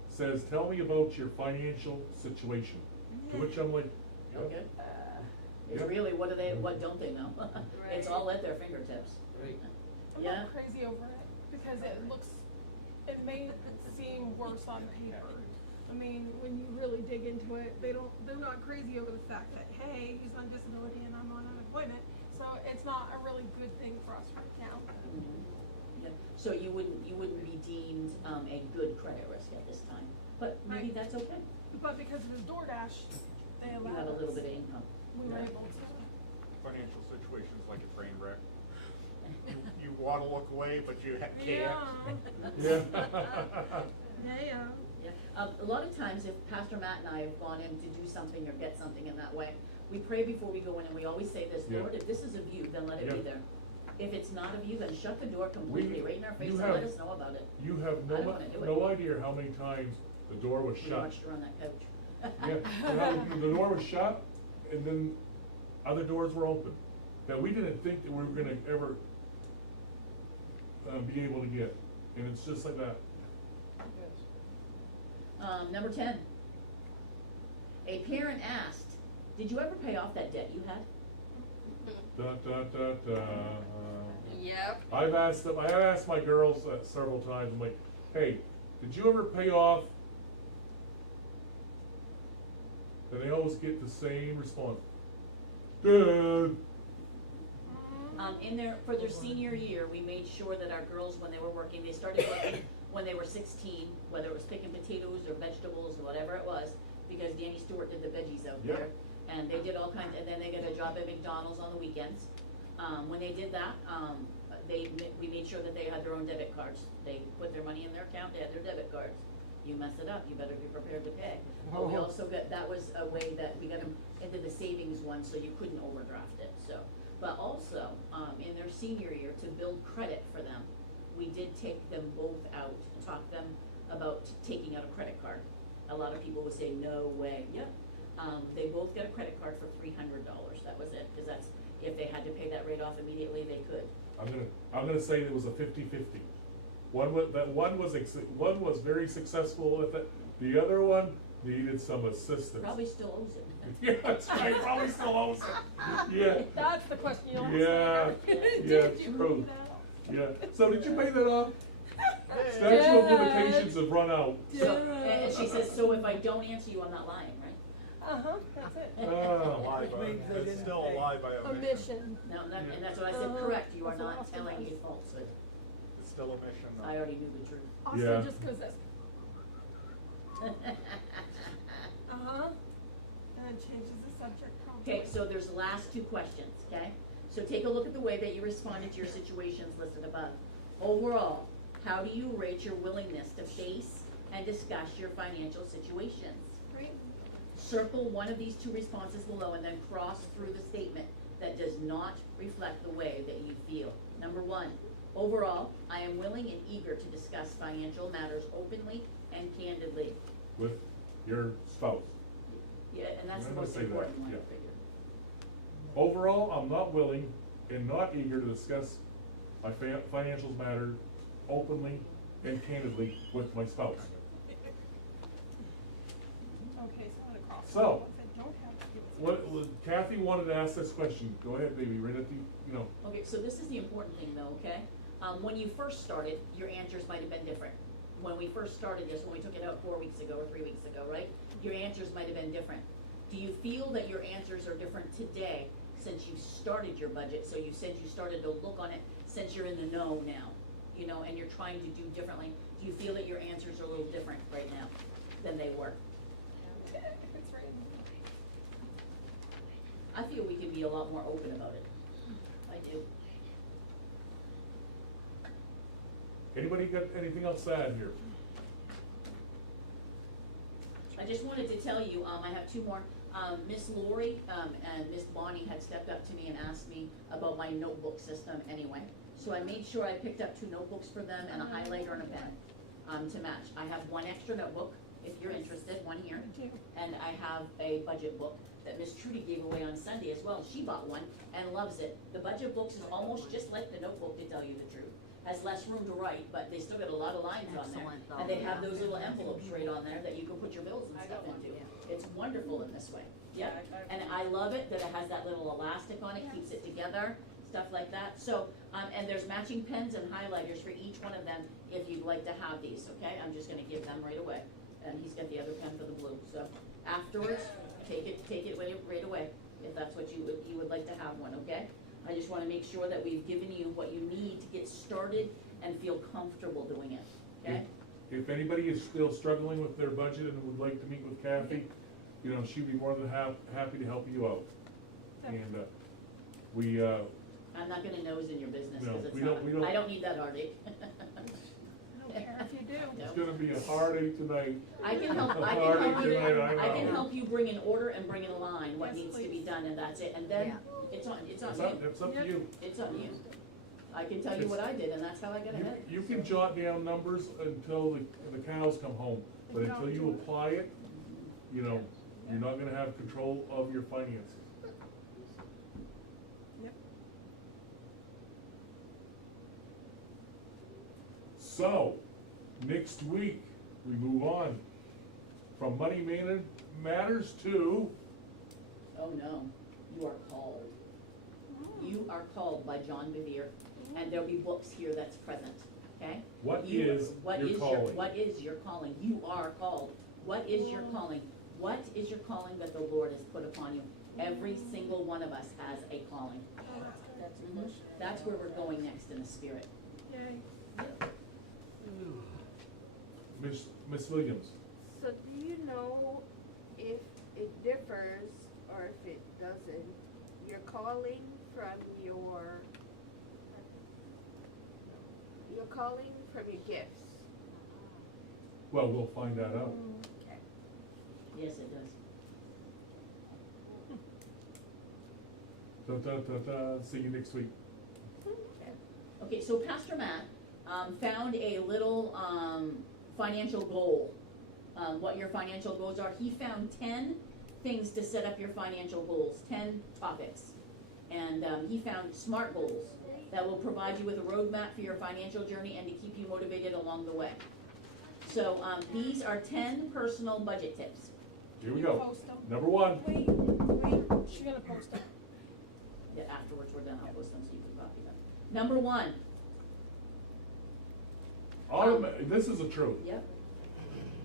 says, tell me about your financial situation. To which I'm like, yep. Okay. It's Yep. really, what don't they know? It's all at their fingertips. Right. I'm Yeah. not crazy over it, because it may seem worse on paper. I mean, when you really dig into it, they're not crazy over the fact that, hey, he's on disability and I'm on unemployment, so it's not a really good thing for us right now. Mhm. Yeah. So you wouldn't be deemed a good credit risk at this time, but maybe Right. that's okay. But because of his DoorDash, they You allowed have a little us. bit of income. We were Yeah. able to. Financial situation's like a train wreck. You wanna look away, but you can't. Yeah. Yeah. Yeah, a lot of times if Pastor Matt and I have gone in to do something or get something in that way, we pray before we go in and we always say this, Yeah. Lord, if this is of you, then let it be Yeah. there. If it's not of you, then shut the door completely, right in our face you and have- let us know about it. You have I don't wanna do it. no idea how many times the door was We shut. watched her on that couch. Yeah, and how the door was shut, and then other doors were open, that we didn't think that we were gonna ever be able to get, and it's just like that. Number 10. A parent asked, did you ever pay off that debt you had? Da, da, da, da. Yep. I have asked my girls several times, I'm like, hey, did you ever pay off? And they always get the same response. Dad. For their senior year, we made sure that our girls, when they were working, they started working when they were 16, whether it was picking potatoes or vegetables or whatever it was, because Danny Stewart did the veggies out Yeah. there. And they did all kinds, and then they got a job at McDonald's on the weekends. When they did that, we made sure that they had their own debit cards. They put their money in their account, they had their debit cards. You mess it up, you better be prepared to pay. But we also that was a way that we got them into the savings one, so you couldn't overdraft it, so. But also, in their senior year, to build credit for them, we did take them both out, talk them about taking out a credit card. A lot of people would say, no way, yep. They both got a credit card for $300, that was it, because that's, if they had to pay that rate off immediately, they could. I'm gonna say it was a 50-50. One was very successful with it, the other one needed some assistance. Probably still owes it. Yeah, that's right, probably still owes it, yeah. That's the question you'll ask Yeah, later. yeah, Did you true. do that? Yeah, so did you pay that off? Statute of limitations have run out. So, and she says, so if I don't answer you, I'm not lying, right? Uh-huh, that's it. Oh, Lie Which by, means they it's didn't still a pay. lie by omission. Omission. No, and that's what I said, correct, you are That's what not Austin telling does. a falsehood. It's still omission I though. already knew the truth. Also, Yeah. just because that's, uh-huh, and it changes the subject probably. Okay, so there's the last two questions, okay? So take a look at the way that you responded to your situations listed above. Overall, how do you rate your willingness to face and discuss your financial situations? Great. Circle one of these two responses below and then cross through the statement that does not reflect the way that you feel. Number 1, overall, I am willing and eager to discuss financial matters openly and candidly. with your spouse. Yeah, and that's the I'm gonna most say that, important one, I yeah. figure. Overall, I'm not willing and not eager to discuss my financial matter openly and candidly with my spouse. Okay, so I'm gonna cross. So, the ones that don't have to give us- Kathy wanted to ask this question. Go ahead, baby, right at the, Okay, so this is the important thing though, okay? When you first started, your answers might have been different. When we first started this, when we took it out 4 weeks ago or 3 weeks ago, right? Your answers might have been different. Do you feel that your answers are different today since you started your budget? So you said you started to look on it since you're in the know now, you know, and you're trying to do differently. Do you feel that your answers are a little different right now than they were? It's right. I feel we can be a lot more open about it. I do. Anybody got anything else to add here? I just wanted to tell you, I have two more. Miss Lori, and Miss Bonnie had stepped up to me and asked me about my notebook system anyway. So I made sure I picked up 2 notebooks for them and a highlighter and a pen, to match. I have 1 extra notebook, if you're interested, 1 here. Thank you. And I have a budget book that Miss Trudy gave away on Sunday as well. She bought one and loves it. The budget books is almost just like the notebook, to tell you the truth. Has less room to write, but they still got a lot of lines on there. Excellent, though, And they have yeah. those little envelopes right on there that you can put your bills and I stuff got one, into. yeah. It's wonderful in this way. Yep. Yeah, And I love it that it has that little elastic on it, keeps it together, stuff like that. So, and there's matching pens and highlighters for each one of them if you'd like to have these, okay? I'm just gonna give them right away. And he's got the other pen for the blue, so afterwards, take it right away, if that's what you would like to have one, okay? I just wanna make sure that we've given you what you need to get started and feel comfortable doing it, okay? If anybody is still struggling with their budget and would like to meet with Kathy, you know, she'd be more than happy to help you out. And, we, I'm not gonna nose in your business, No, cause it's we not, don't- I don't need that heartache. I don't care if you do. it's gonna be a heartache tonight. I can help, A I can heartache help you, tonight, I can know. help you bring in order and bring in line what Yes, needs to be please. done, and that's it, and then Yeah. it's on It's you, up to you. it's on you. I can tell you what I did, and that's how I got ahead. You can jot down numbers until the cows come home, but until you apply it, you know, you're not gonna have control of your finances. Yep. So, next week, we move on from money matters to, Oh, no, you are called. You are called by John Bevere, and there'll be books here that's present, okay? what You- is what your is calling? What is your calling? You are called. What is your calling? What is your calling that the Lord has put upon you? Every single one of us has a calling. Mhm. That's where we're going next in the spirit. Yay. Miss Williams, So do you know if it differs or if it doesn't, your calling from your gifts? well, we'll find that out. Yes, it does. See you next week. Okay, so Pastor Matt, found a little, financial goal. What your financial goals are. He found 10 things to set up your financial goals, 10 topics. And, he found SMART goals that will provide you with a roadmap for your financial journey and to keep you motivated along the way. So, these are 10 personal budget tips. Here we You go. post 'em. Number 1, Wait, she's gonna post them. Yeah, afterwards we're done, I'll post them so you can copy them. Number 1, this is the truth. yep.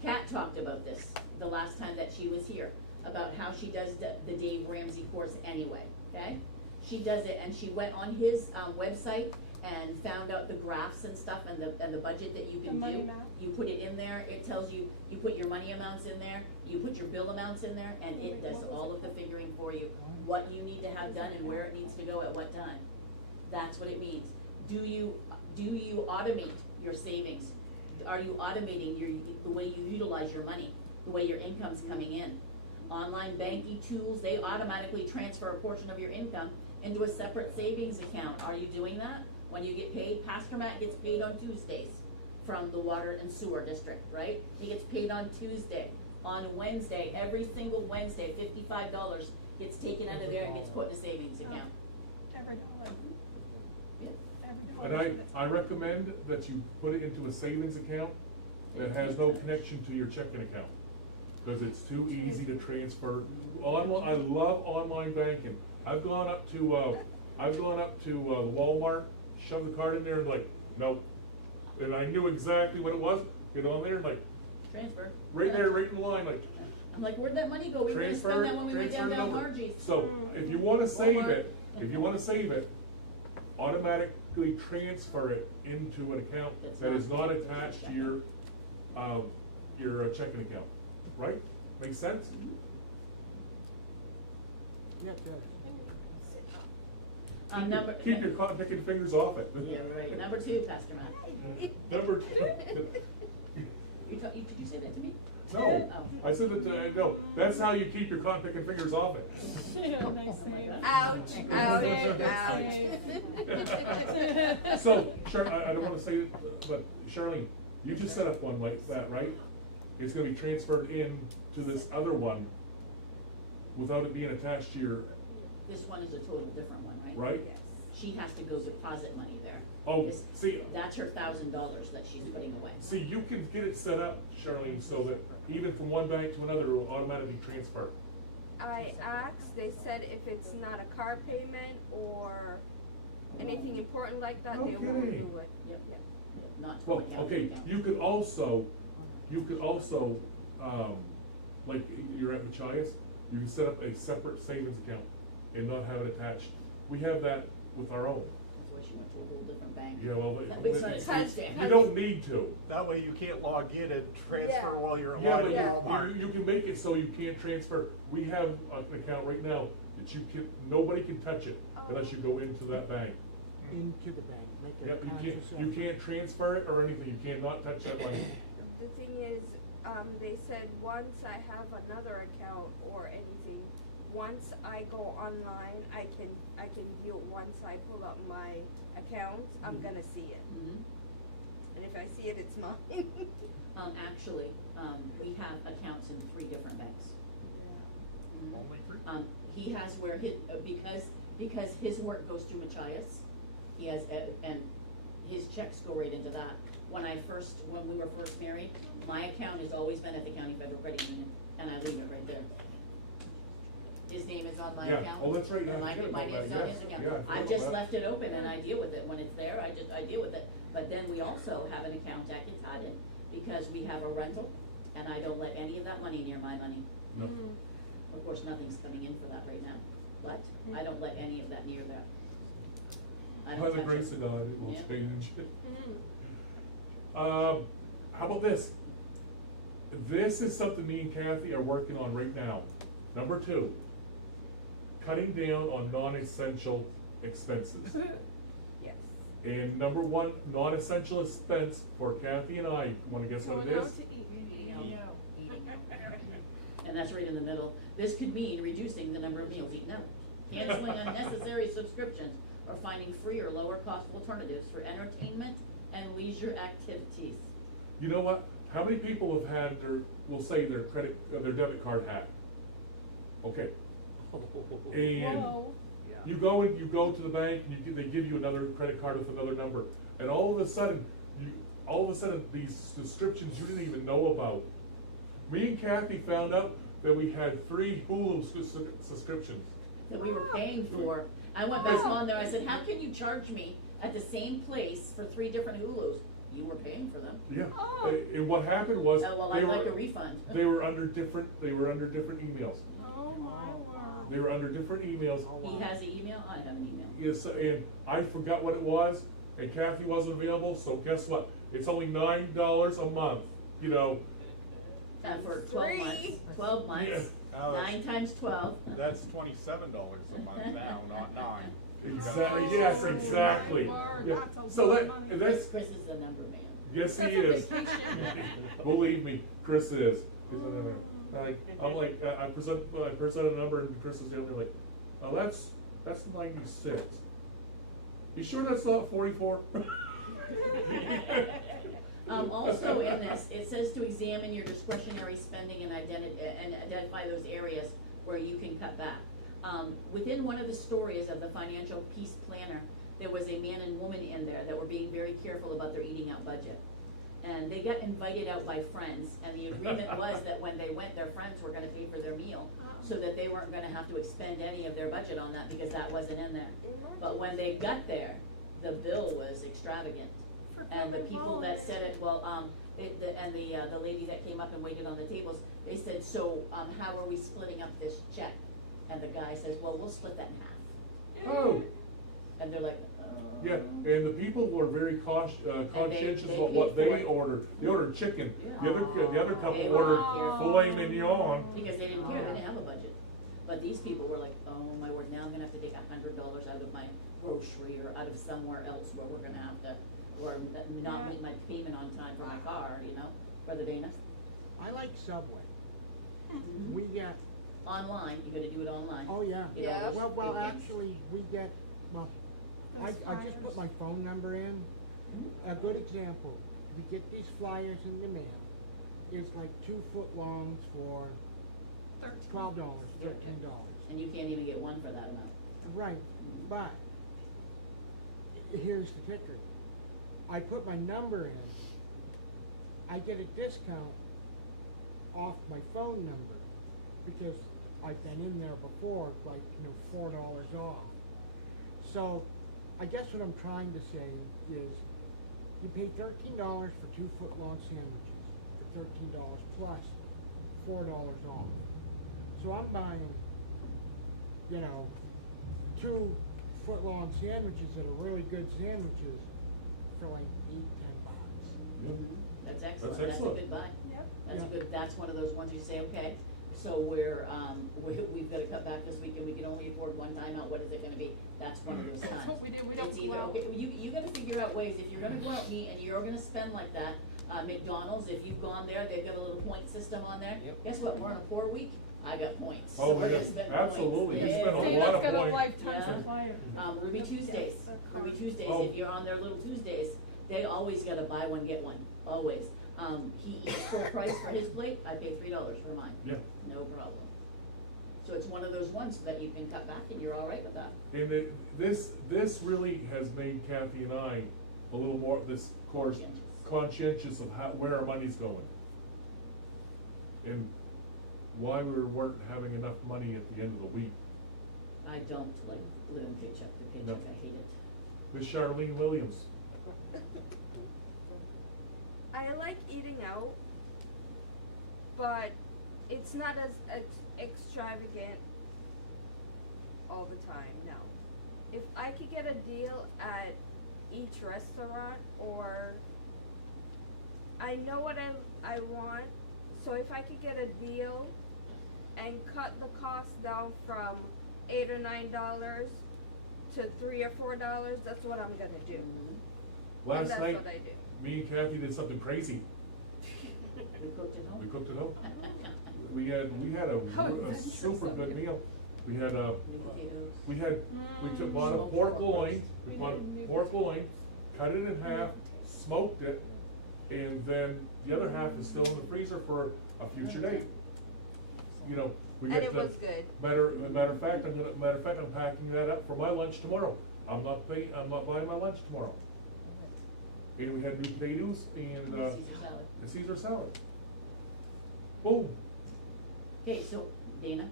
Kat talked about this the last time that she was here, about how she does the Dave Ramsey course anyway, okay? She does it, and she went on his, website and found out the graphs and stuff and the budget that you The can money do. map. You put it in there, it tells you, you put your money amounts in there, you put your bill amounts in there, and it does all of the figuring for you. What you need to have done and where it needs to go at what time. That's what it means. Do you automate your savings? Are you automating the way you utilize your money, the way your income's coming in? Online banking tools, they automatically transfer a portion of your income into a separate savings account. Are you doing that? When you get paid, Pastor Matt gets paid on Tuesdays from the water and sewer district, right? He gets paid on Tuesday. On Wednesday, every single Wednesday, $55 gets taken out of there and gets put in a savings account. Every dollar. Yeah. Every dollar. And I recommend that you put it into a savings account that has no connection to your checking account, because it's too easy to transfer. I love online banking. I've gone up to Walmart, shoved the card in there and like, nope. And I knew exactly what it was, get on there and like, Transfer. right there, right in the line, like, I'm like, where'd that money go? We were gonna Transfer, spend that when we went transfer down it over. Margie's. So, if you wanna save it, automatically transfer it into an account That's that is not not attached to your checking account, right? Make sense? Yeah, it does. Number. Keep your cotton picking fingers off it. Yeah, right. Number 2, Pastor Matt. Number two. Did you say that to me? No, Oh. I said that, no, that's how you keep your cotton picking fingers off it. Ouch, ouch. So, I don't wanna say, but Charlene, you just set up one like that, right? It's gonna be transferred in to this other one without it being attached to your, This one is a total different one, right? right? Yes. She has to go deposit money there. Oh, This- see, That's her $1,000 that she's putting away. see, you can get it set up, Charlene, so that even from one bank to another, it will automatically transfer. I asked, they said if it's not a car payment or anything important like that, No they won't kidding. do it. Yep. Yep. Not to Well, account. okay, you could also, like you're at Machias, you can set up a separate savings account and not have it attached. We have that with our own. That's why she went to a whole different bank. Yeah, well, It's not a time stamp. you don't need to. That way you can't log in and transfer Yeah. while you're in Yeah, line but at Yeah. Walmart. you can make it so you can't transfer. We have an account right now that nobody can touch it unless you go into that bank. Into the bank, make it a Yep, conscious you can't transfer it or anything, you cannot touch that money. The thing is, they said once I have another account or anything, once I go online, I can view it. Once I pull up my account, I'm gonna see it. Mhm. And if I see it, it's mine. Actually, we have accounts in 3 different banks. Mhm. Only three? He has where his, because his work goes through Machias, he has, and his checks go right into that. When we were first married, my account has always been at the County Federal Credit Union, and I leave it right there. His name is on my Yeah. account. Oh, that's right. Yeah, and I my forgot name about is that. on Yes. his account. Yeah, I forgot I've about just that. left it open and I deal with it. When it's there, I deal with it. But then we also have an account at Katahdin, because we have a rental, and I don't let any of that money near my money. No. Of course, nothing's coming in for that right now, but I don't let any of that near there. I By don't the touch grace it. of God, it will Yeah. change. How about this? This is something me and Kathy are working on right now. Number 2, cutting down on non-essential expenses. Yes. And number 1, non-essential expense for Kathy and I, you wanna guess what it Going out is? to eat. And that's right in the middle. This could mean reducing the number of meals eaten out, canceling unnecessary subscriptions, or finding free or lower cost alternatives for entertainment and leisure activities. You know what? How many people have had will say their debit card hacked? Okay. And Whoa. you go to the bank and they give you another credit card with another number, and all of a sudden these subscriptions you didn't even know about. Me and Kathy found out that we had 3 Hulu subscriptions. That we were paying for. I went back on there, I said, how can you charge me at the same place for 3 different Hulus? You were paying for them. Yeah. Oh. And what happened was Oh, well, they I'd like a were refund. they were under different emails. Oh, my word. They were under different emails. He has an email, I have an email. Yes, and I forgot what it was, and Kathy wasn't available, so guess what? It's only $9 a month, you know. And for 12 months, 12 months, Yeah. Oh, 9 times 12. That's $27 a month now, not 9. Exactly, yes, exactly. Lord, Yeah. that's a So lot that, of money. and that's, Chris is the number man. yes, he That's a is. vacation. Believe me, Chris is. I'm like, I present a number and Chris is the other like, oh, that's 96. You sure that's not 44? Also in this, it says to examine your discretionary spending and identify those areas where you can cut back. Within one of the stories of the Financial Peace Planner, there was a man and woman in there that were being very careful about their eating out budget. And they got invited out by friends, and the agreement was that when they went, their friends were gonna pay for their meal, so that they weren't gonna have to expend any of their budget on that because that wasn't in there. But when they got there, the bill was extravagant for And the coming people that forward. said it, well, the lady that came up and waited on the tables, they said, so, how are we splitting up this check? And the guy says, well, we'll split that in half. Oh, And they're like, yeah, and the people were very conscientious they about what paid for they it. ordered. They ordered chicken. Yeah. The other couple They ordered were- filet mignon. because they didn't care, they didn't have a budget. But these people were like, oh my word, now I'm gonna have to take $100 out of my grocery or out of somewhere else where we're gonna have to, or not meet my payment on time for my car, you know, Brother Dana? I like Subway. We get, Online, you gotta do it online. oh yeah. You know, Yeah. those Well, things. actually, we get, well, I just put my phone number in. Mhm. A good example, we get these flyers in the mail. It's like 2 foot longs for $12, $13. And you can't even get one for that amount. Right, but here's the kicker. I put my number in, I get a discount off my phone number because I've been in there before, like, $4 off. So, I guess what I'm trying to say is you pay $13 for 2 foot long sandwiches for $13 plus $4 off. So I'm buying, 2 foot long sandwiches that are really good sandwiches for like $8-10. Yep. That's excellent, That's that's a excellent. good buy. Yep. That's a Yeah. good, that's one of those ones you say, okay, so we've gotta cut back this week and we can only afford one timeout, what is it gonna be? That's one of those times. That's what we do, we don't It's go either, out. okay, you gotta figure out ways, if you're gonna go out and eat and you're gonna spend like that, McDonald's, if you've gone there, they've got a little point system on there. Yep. Guess what, we're on a poor week, I got points. Oh, So we're yeah, gonna spend points. absolutely. You Yeah. spend a Dana's lot of got a points. lifetime Yeah. supplier. Ruby Tuesdays, the Ruby card. Tuesdays, Oh. if you're on their little Tuesdays, they always gotta buy one, get one, always. He eats full price for his plate, I pay $3 for mine, Yeah, no problem. So it's one of those ones that you can cut back and you're all right with that. and this really has made Kathy and I a little more, this course, conscientious of where our money's going. And why we weren't having enough money at the end of the week. I don't like living paycheck to paycheck, No. I hate it. Miss Charlene Williams. I like eating out, but it's not as extravagant all the time, no. If I could get a deal at each restaurant, or I know what I want, so if I could get a deal and cut the cost down from $8 or $9 to $3 or $4, that's what I'm gonna do. Last And that's night, what I do. me and Kathy did something crazy. We cooked at We home. cooked it out. We had a super good meal. We had New potatoes. we bought a pork loin, we bought a pork loin, cut it in half, smoked it, and then the other half is still in the freezer for a future date. We And get it the, was good. matter of fact, I'm packing that up for my lunch tomorrow. I'm not buying my lunch tomorrow. And we had new potatoes and, Caesar salad. a Caesar salad. Boom. Okay, so Dana?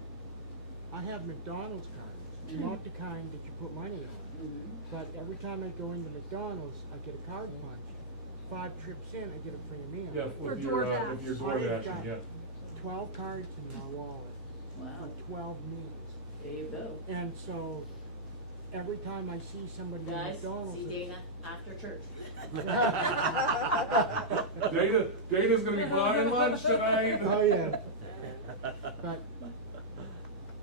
I have McDonald's cards, not the kind that you put money on. Mhm. But every time I go into McDonald's, I get a card punch. 5 trips in, I get a free meal. Yeah, For if you're DoorDash. DoorDashing, I've yeah. got 12 cards in my wallet Wow, for 12 meals. there you go. And so, every time I see somebody in Guys, McDonald's. see Dana after church. Dana's gonna be buying lunch tonight. Oh, yeah. But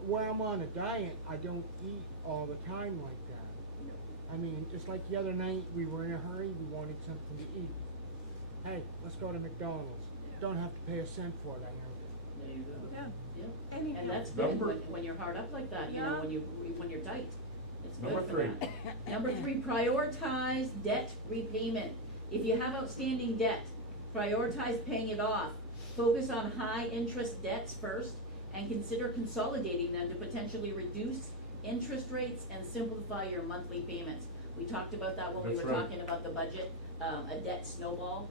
when I'm on a diet, I don't eat all the time like that. I mean, just like the other night, we were in a hurry, we wanted something to eat. Hey, let's go to McDonald's. Don't have to pay a cent for it, I know. There you go. Yeah. Yeah. Anyhow. And that's good Number- when you're hard up like that, you know, Yeah. when you're tight. It's good Number for 3. that. Number 3, prioritize debt repayment. If you have outstanding debt, prioritize paying it off. Focus on high interest debts first and consider consolidating them to potentially reduce interest rates and simplify your monthly payments. We talked about that when we That's were right. talking about the budget, a debt snowball.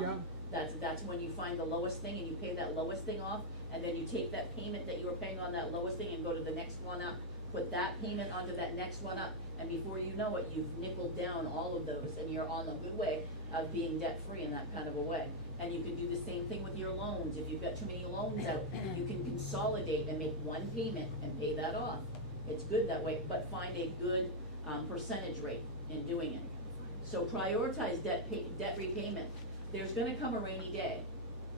Yeah. That's when you find the lowest thing and you pay that lowest thing off, and then you take that payment that you were paying on that lowest thing and go to the next one up, put that payment onto that next one up, And before you know it, you've nickeled down all of those, and you're on a good way of being debt-free in that kind of a way. And you can do the same thing with your loans. If you've got too many loans out, you can consolidate and make one payment and pay that off. It's good that way, but find a good percentage rate in doing it. So prioritize debt repayment. There's gonna come a rainy day,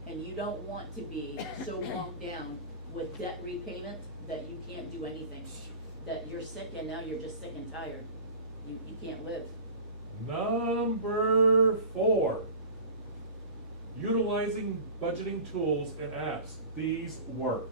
and you don't want to be so bogged down with debt repayment that you can't do anything. That you're sick and now you're just sick and tired. You can't live. Number 4, utilizing budgeting tools and apps. These work.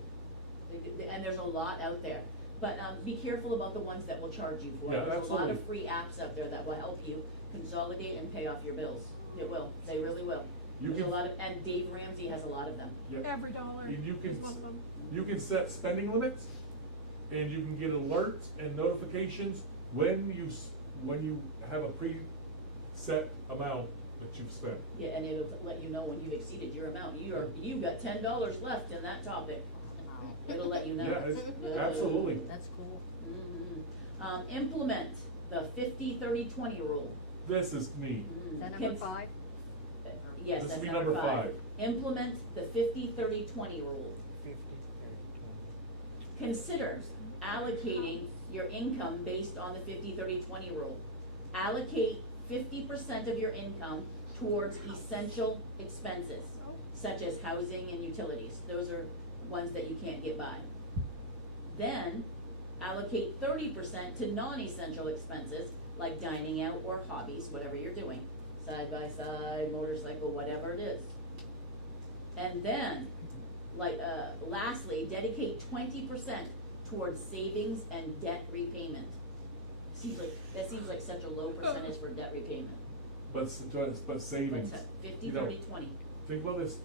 And there's a lot out there. But be careful about the ones that will charge you for it. Yeah, There's a lot of absolutely. free apps out there that will help you consolidate and pay off your bills. It will, they really will. You There's a can- lot of, and Dave Ramsey has a lot of them. Yep. Every dollar And you can is one of them. You can set spending limits, and you can get alerts and notifications when you have a preset amount that you've spent. Yeah, and it'll let you know when you've exceeded your amount. You've got $10 left in that topic. It'll let you know. Yeah, absolutely. That's cool. Implement the 50-30-20 rule. This is neat. Is that number Cons- 5? Yes, This that's would be number number 5. 5. Implement the 50-30-20 rule. 50, 30, 20. Consider allocating your income based on the 50-30-20 rule. Allocate 50% of your income towards essential expenses, such as housing and utilities. Those are ones that you can't get by. Then, allocate 30% to non-essential expenses, like dining out or hobbies, whatever you're doing. Side by side, motorcycle, whatever it is. And then, lastly, dedicate 20% towards savings and debt repayment. That seems like such a low percentage for debt repayment. But savings. 50, You know, 30, 20. Think about this.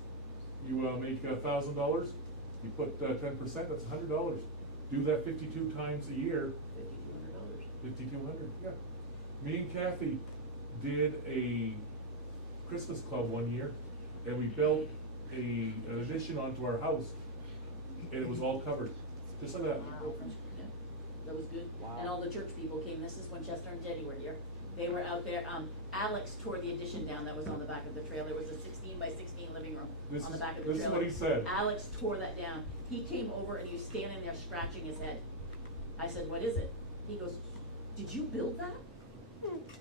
You make $1,000. You put 10%. That's $100. Do that 52 times a year. $5,200. 5,200. Yeah. Me and Kathy did a Christmas club one year, and we built an addition onto our house, and it was all covered, just like that. Yeah, that was good. And all the church people came. This is when Chester and Teddy were here. They were out there. Alex tore the addition down that was on the back of the trailer. It was a 16 by 16 living room on the back of the This is trailer. what he said. Alex tore that down. He came over and he was standing there scratching his head. I said, "What is it?" He goes, "Did you build that?"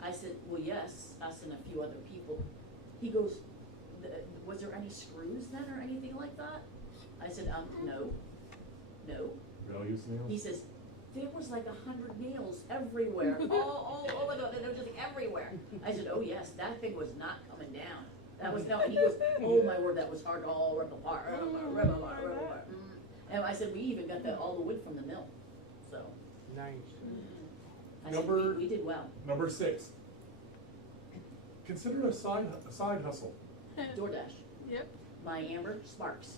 I said, "Well, yes, us and a few other people." He goes, "Was there any screws then or anything like that?" I said, no. Values nails. He says, "There was like 100 nails everywhere, all over they were just everywhere." I said, "Oh yes, that thing was not coming down. That was no." He goes, "Oh my word, that was hard to all rip apart, rip apart." And I said, "We even got all the wood from the mill, so." Nice. I said, we did well. Number 6. Consider a side hustle. DoorDash. Yep. My Amber Sparks.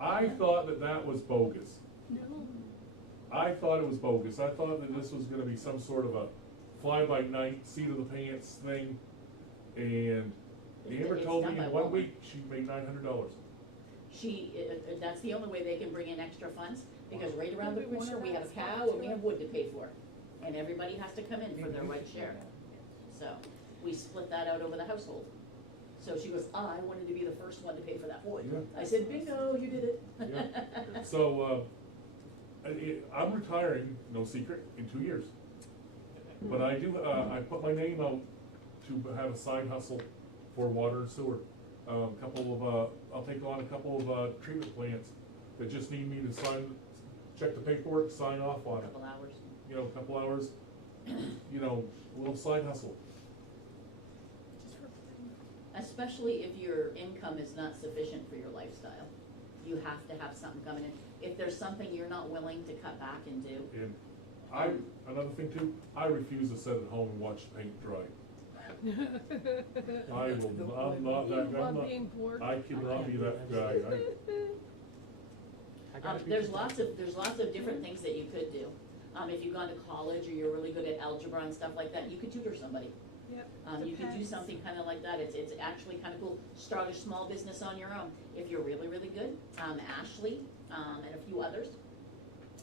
I thought that was bogus. No. I thought it was bogus. I thought that this was gonna be some sort of a fly-by-night, seat of the pants thing. And Amber It's told done me by in 1 Walmart. week she made $900. That's the only way they can bring in extra funds, because right around the Maybe we corner, should we have a ask cow them and we to. have wood to pay for. And everybody has to come in for their right share. So, we split that out over the household. So she goes, "I wanted to be the first one to pay for that wood." Yeah. I said, "Bingo, you did it." Yeah. So, I'm retiring, no secret, in 2 years. But I do, I put my name out to have a side hustle for water and sewer. I'll take on a couple of treatment plants that just need me to check the paperwork, sign off on it. Couple hours. A couple hours, a little side hustle. Especially if your income is not sufficient for your lifestyle. You have to have something coming in. If there's something you're not willing to cut back and do, And another thing too, I refuse to sit at home and watch the paint dry. I'm not that guy. Love being bored. I cannot be that guy. there's lots of different things that you could do. If you've gone to college or you're really good at algebra and stuff like that, you could tutor somebody. Yep. You could do Depends. something kind of like that. It's actually kind of cool. Start a small business on your own. If you're really, really good, Ashley, and a few others.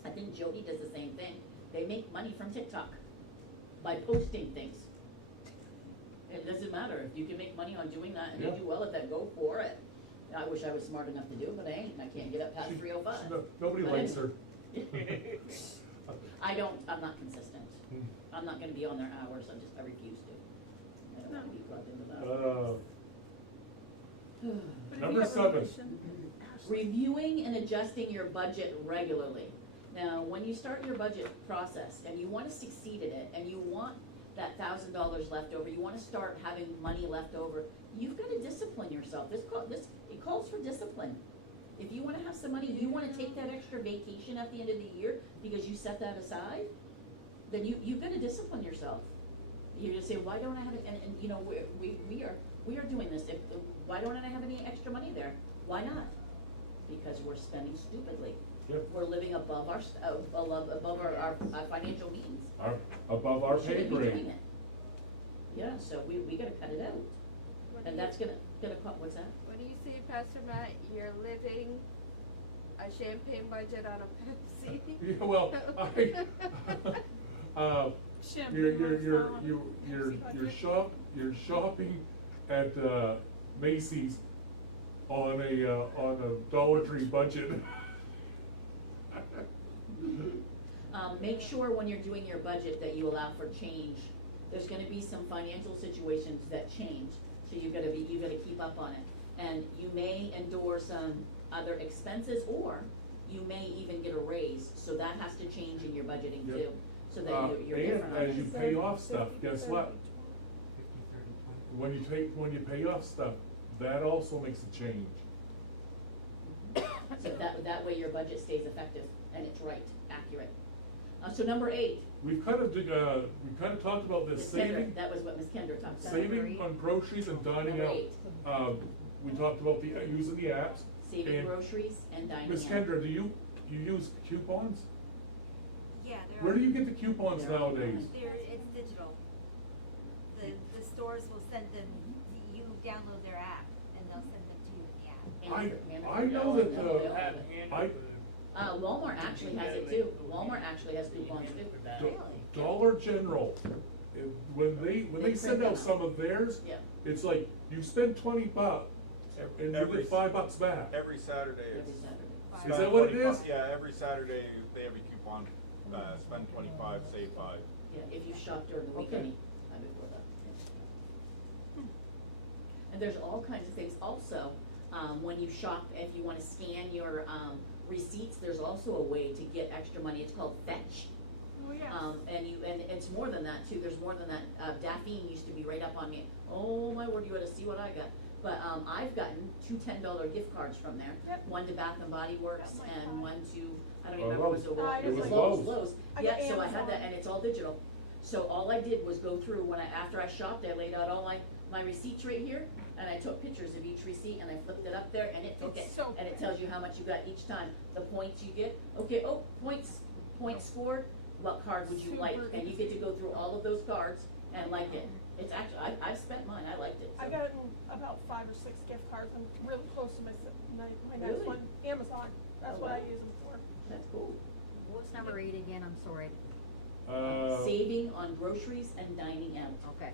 I think Jody does the same thing. They make money from TikTok by posting things. It doesn't matter, if you can make money on doing that and they Yeah. do well at that, go for it. I wish I was smart enough to do it, but I ain't, and I can't get up past 3:05. Nobody But likes anyway. her. I'm not consistent. Hmm. I'm not gonna be on their hours, I refuse to. I don't wanna be plugged into that. But if you Number have a 7. motion, Reviewing and adjusting your budget regularly. Now, when you start your budget process and you wanna succeed at it, and you want that $1,000 left over, you wanna start having money left over, you've gotta discipline yourself. It calls for discipline. If you wanna have some money, you wanna take that extra vacation at the end of the year because you set that aside, then you've gotta discipline yourself. You just say, why don't I have it, and you know, we are doing this, why don't I have any extra money there? Why not? Because we're spending stupidly. Yeah. We're living above our financial means. Above our We pay shouldn't be grade. doing it. Yeah, so we gotta cut it out, and that's gonna, what's that? What do you say, Pastor Matt? You're living a champagne budget on a Pepsi? Yeah, well, you're shopping at Macy's on a Dollar Tree budget. Make sure when you're doing your budget that you allow for change. There's gonna be some financial situations that change, so you gotta keep up on it. And you may endure some other expenses, or you may even get a raise, so that has to change in your budgeting too, so that you're different on And as you it. pay off stuff, guess what? When you pay off stuff, that also makes a change. So that way your budget stays effective and it's right, accurate. So number 8, We've kind of talked about this Ms. Kendra, saving, that was what Ms. Kendra talked about. saving on groceries and dining Number out. 8, We talked about using the apps. saving And groceries and dining out. Ms. Kendra, do you use coupons? Yeah, they're. Where do you get the coupons They're nowadays? It's digital. The stores will send them, you download their app, and they'll send them to you in the app. I know that, Walmart actually has it too. Walmart actually has coupons too. Dollar General, when they send out some of theirs, Yeah. it's like, you spend $20 and you Every- get $5 back. Every Saturday Every it's. Saturday. Is that what it is? Yeah, every Saturday they have a coupon, spend 25, save 5. Yeah, if you shop during the week, Okay. any time before that. And there's all kinds of things. Also, when you shop, if you wanna scan your, receipts, there's also a way to get extra money. It's called Fetch. Oh, yeah. And it's more than that too. There's more than that. Daphne used to be right up on me. Oh my word, you ought to see what I got. But I've gotten 2 $10 gift cards from there. Yep. One to Bath and Body Works Got my and card. one to, I don't Oh, even remember, was it Lowe's. Lowe's? It was Lowe's. I Yeah, got so I had Amazon. that, and it's all digital. So all I did was go through, after I shopped, I laid out all my receipts right here, and I took pictures of each receipt, and I flipped it up there, and it took it, It's so and it good. tells you how much you got each time, the points you get. Okay, points scored, what card would you Super like? And you easy. get to go through all of those cards and like it. It's actually, I've spent mine, I liked it. I so. got about 5 or 6 gift cards. I'm really close to my next Really? one. Amazon. That's Oh, what I wow. use them for. That's cool. What's number 8 again? I'm sorry. Saving on groceries and dining out. Okay.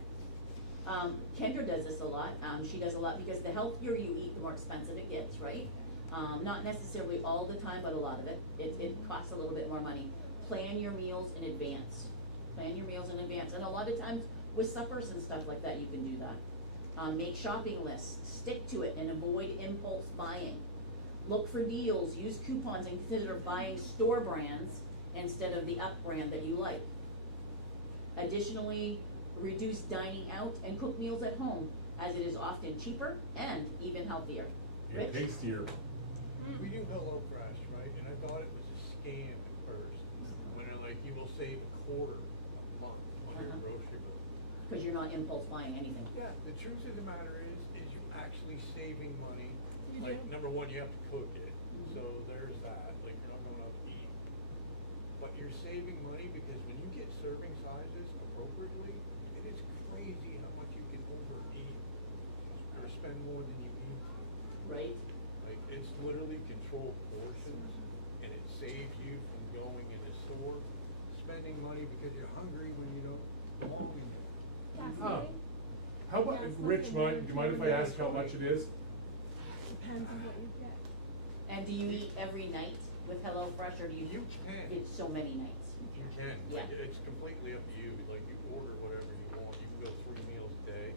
Kendra does this a lot. She does a lot because the healthier you eat, the more expensive it gets, right? Not necessarily all the time, but a lot of it. It costs a little bit more money. Plan your meals in advance. Plan your meals in advance. And a lot of times with suppers and stuff like that, you can do that. Make shopping lists. Stick to it and avoid impulse buying. Look for deals. Use coupons and consider buying store brands instead of the up brand that you like. Additionally, reduce dining out and cook meals at home, as it is often cheaper and even healthier. And Rich? tastier. We do HelloFresh, right, and I thought it was a scam at first, when they're like, you will save a quarter a month on your Uh-huh. grocery bill. Because you're not impulse buying anything. Yeah, the truth of the matter is you're actually saving money. You Like, do. number one, you have to cook it, so there's that, like, you're not going out to eat. But you're saving money because when you get serving sizes appropriately, it is crazy how much you can overeat or spend more than you need to. Right? Like, it's literally controlled portions, and it saves you from going in the store, spending money because you're hungry when you don't belong in there. Huh. How about, Rich, do you mind if I ask how much it is? Depends on what you get. And do you eat every night with HelloFresh, or do you You can. get so many nights? You can, Yeah. like, it's completely up to you, like, you order whatever you want, you can go 3 meals a day,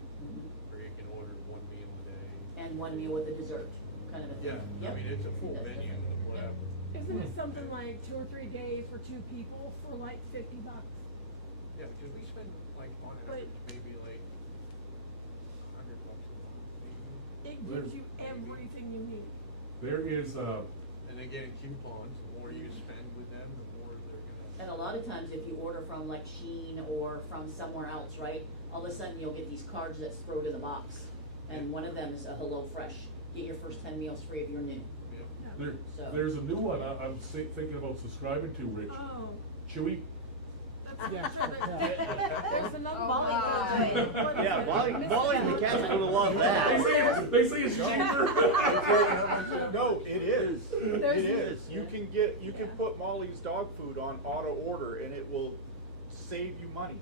or you can order 1 meal a day. And one meal with a dessert, kind of a thing? Yeah, Yep. I mean, it's a full That's menu different. of whatever. Isn't it something like 2 or 3 days for 2 people for like $50? Yeah, because we spend, like, on average, maybe like $100 a month, maybe. It gives you everything you need. There is, And again, coupons, the more you spend with them, the more they're gonna. And a lot of times, if you order from like Shein or from somewhere else, right, all of a sudden you'll get these cards that's thrown in the box. And one of them is a HelloFresh. Get your first 10 meals free if you're new. Yep. So- there's a new one I'm thinking about subscribing to, Rich. Oh. Chewy? Yeah. There's another Oh, Molly. my. Yeah, Molly and the cats are gonna love that. They say it's cheaper. No, it is. There's- It is. You can put Molly's dog food on auto order and it will save you money.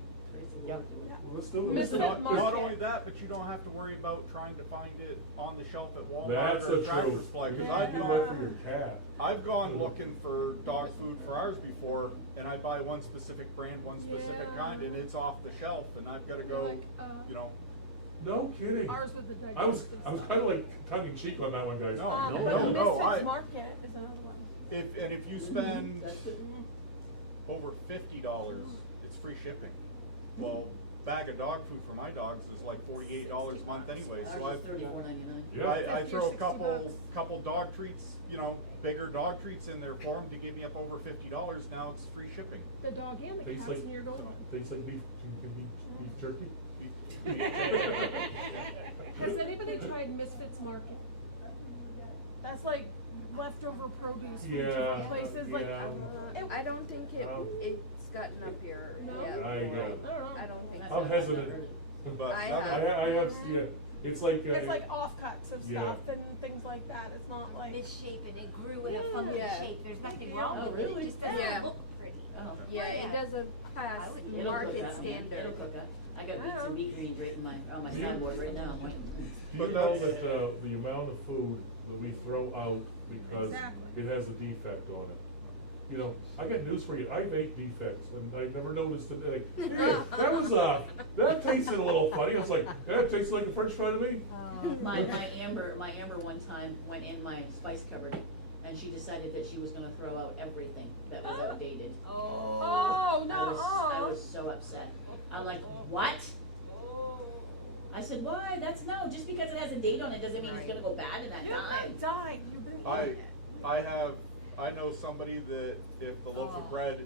Yep. Let's do it. Misfit Not Market. only that, but you don't have to worry about trying to find it on the shelf at Walmart That's or the Tractor truth. Supply. You 'Cause do I've that gone, for your cat. I've gone looking for dog food for ours before, and I buy one specific brand, one specific Yeah. kind, and it's off the shelf, and I've got to go, Like, you know. No kidding. Ours with the I was digestive kind of like tongue in cheek on that one, guys. No, But no, the no, Misfits Market is another one. If you spend That's good. over $50, it's free shipping. Well, bag of dog food for my dogs is like $48 a month anyway, so Ours I've. is $34.99. Yeah. I 50 or throw a 60 couple bucks. dog treats, you know, bigger dog treats in there for them to give me up over $50. Now it's free shipping. The dog and the Tastes cats, like, and you're going. tastes like beef jerky. Has anybody tried Misfits Market? That's like leftover produce from Yeah, different places, like, yeah. I don't think Well- it's gotten up here No? yet. I know. I don't think I'm so. hesitant. But I that- have. I have, yeah, it's like. it's like offcuts of Yeah. stuff and things like that, it's not like. Misshapen, it grew in a funky Yeah. shape, there's nothing Oh, wrong with it, really? it just doesn't Yeah. look pretty. Oh. Yeah, it doesn't pass I would- It'll cook market that one. standard. It'll cook that. I got beets and meat greens right in my, on my sideboard right now. I'm like, Do you But know that's- that, the amount of food that we throw out because Exactly. it has a defect on it? You know, I got news for you, I make defects, and I never noticed it, like, hey, that tasted a little funny, I was like, that tastes like a french fry to me. My Amber one time went in my spice cupboard, and she decided that she was gonna throw out everything that was outdated. Oh, no, I was so upset. I'm like, what? I said, why? That's no, just because it has a date on it doesn't mean it's gonna go bad in that You're time. not dying, you've been eating it. I know somebody that if the loaf of bread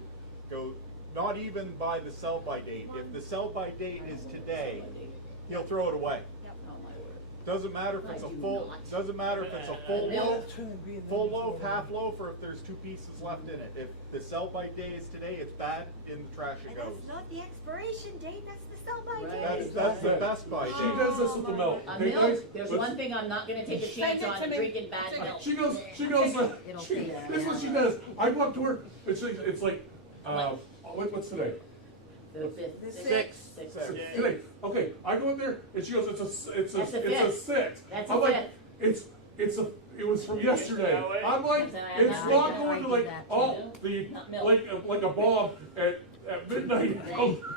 go, not even by the sell by date, if the sell by date is today, he'll throw it away. Oh, my word. Doesn't matter if it's a I do full, not. doesn't matter if it's a full Milk. loaf, full loaf, half loaf, or if there's 2 pieces left in it. If the sell by day is today, it's bad, in the trash it And goes. that's not the expiration date, that's the sell-by Right. date. That's the best by She date. does this with the milk. A Hey, milk, guys, there's let's- one thing I'm not gonna take a Send chance it on, to me. drinking bad milk. She goes, It'll this taste is what she bad. does, I go up to her, it's like, what's today? The fifth, Six. sixth. Today, okay, I go in there, and she goes, it's a That's a fifth. 6. That's a I'm like, fifth. it was from yesterday. I'm like, it's I not do going to that like, too. oh, the, Not milk. like a bomb at midnight.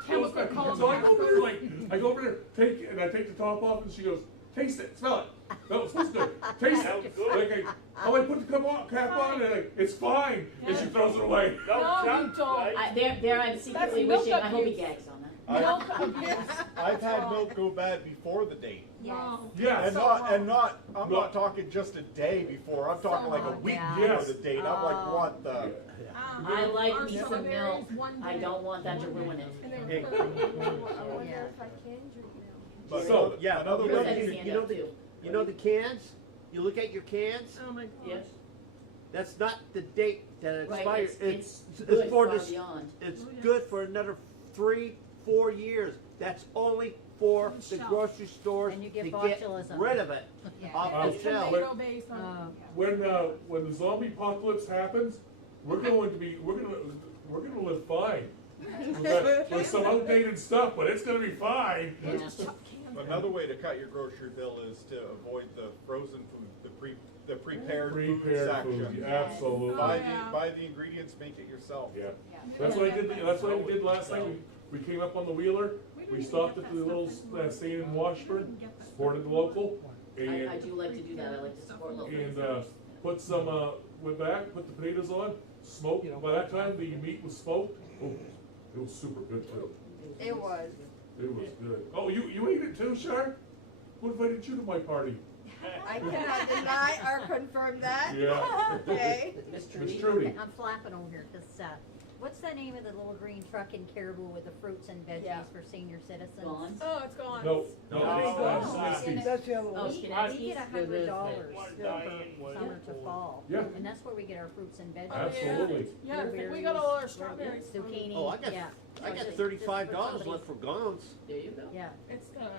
Chemical So I go over there, I go over there, I take the top off, and she goes, taste it, smell it. No, it smells good. Taste it. Like, I put the cap on, and it's fine, and she throws it away. No, you don't. There I'm secretly milk wishing, I hope he abuse. gags on that. Milk abuse. I've had milk go bad before the date. Yes. Yes. I'm not talking just a day before, I'm talking like a week yeah. before Yes. the date, I'm like, what the? I like Our me some strawberries milk, one I day. don't want that to ruin it. And they were Hey. perfect. I wonder Yeah. if I can drink milk. But So, another- Yeah, another You you know, had way, his you, hand you know up the, too. you know the cans? You look at your cans, Oh my gosh. Yes, that's not the date that it right, expires. it's It's good for far this, beyond. it's Oh, yeah. good for another 3-4 years. That's only for the Shelf. grocery stores And you to get get botulism. rid of it Yeah. off the It's shelf. tomato based on. When the zombie apocalypse happens, we're gonna live fine. with some outdated stuff, but it's gonna be fine. Another way to cut your grocery bill is to avoid the frozen food, the prepared food Prepared section. food, absolutely. Buy the ingredients, make it yourself. Yeah, that's what I did, that's what I did last night, we came up on the Wheeler, we stopped at the little stand in Washburn, supported the local, I and, do like to do that, I like to support local. put some, went back, put the potatoes on, smoked, by that time, the meat was smoked, oh, it was super good too. It was. It was good. Oh, you ate it too, Shar? Who invited you to my party? I cannot deny or confirm that. Yeah. Okay. Miss Trudy. Trudy. Okay, I'm flapping over here, cause, what's the name of the little green truck in Caribou with the fruits and Yeah. veggies for senior citizens? Gone? Oh, it's gone. No, No, it's no. Misty. That's the other Oh, one. We Skinnies? get $100 One for Diane summer to fall. Yeah. And that's where we get our fruits and veggies. Absolutely. Yeah, we Blueberries, got all our strawberries. zucchini, Oh, I got, yeah. I So got just- $35 just for left for Gons. There you go. Yeah, It's gonna,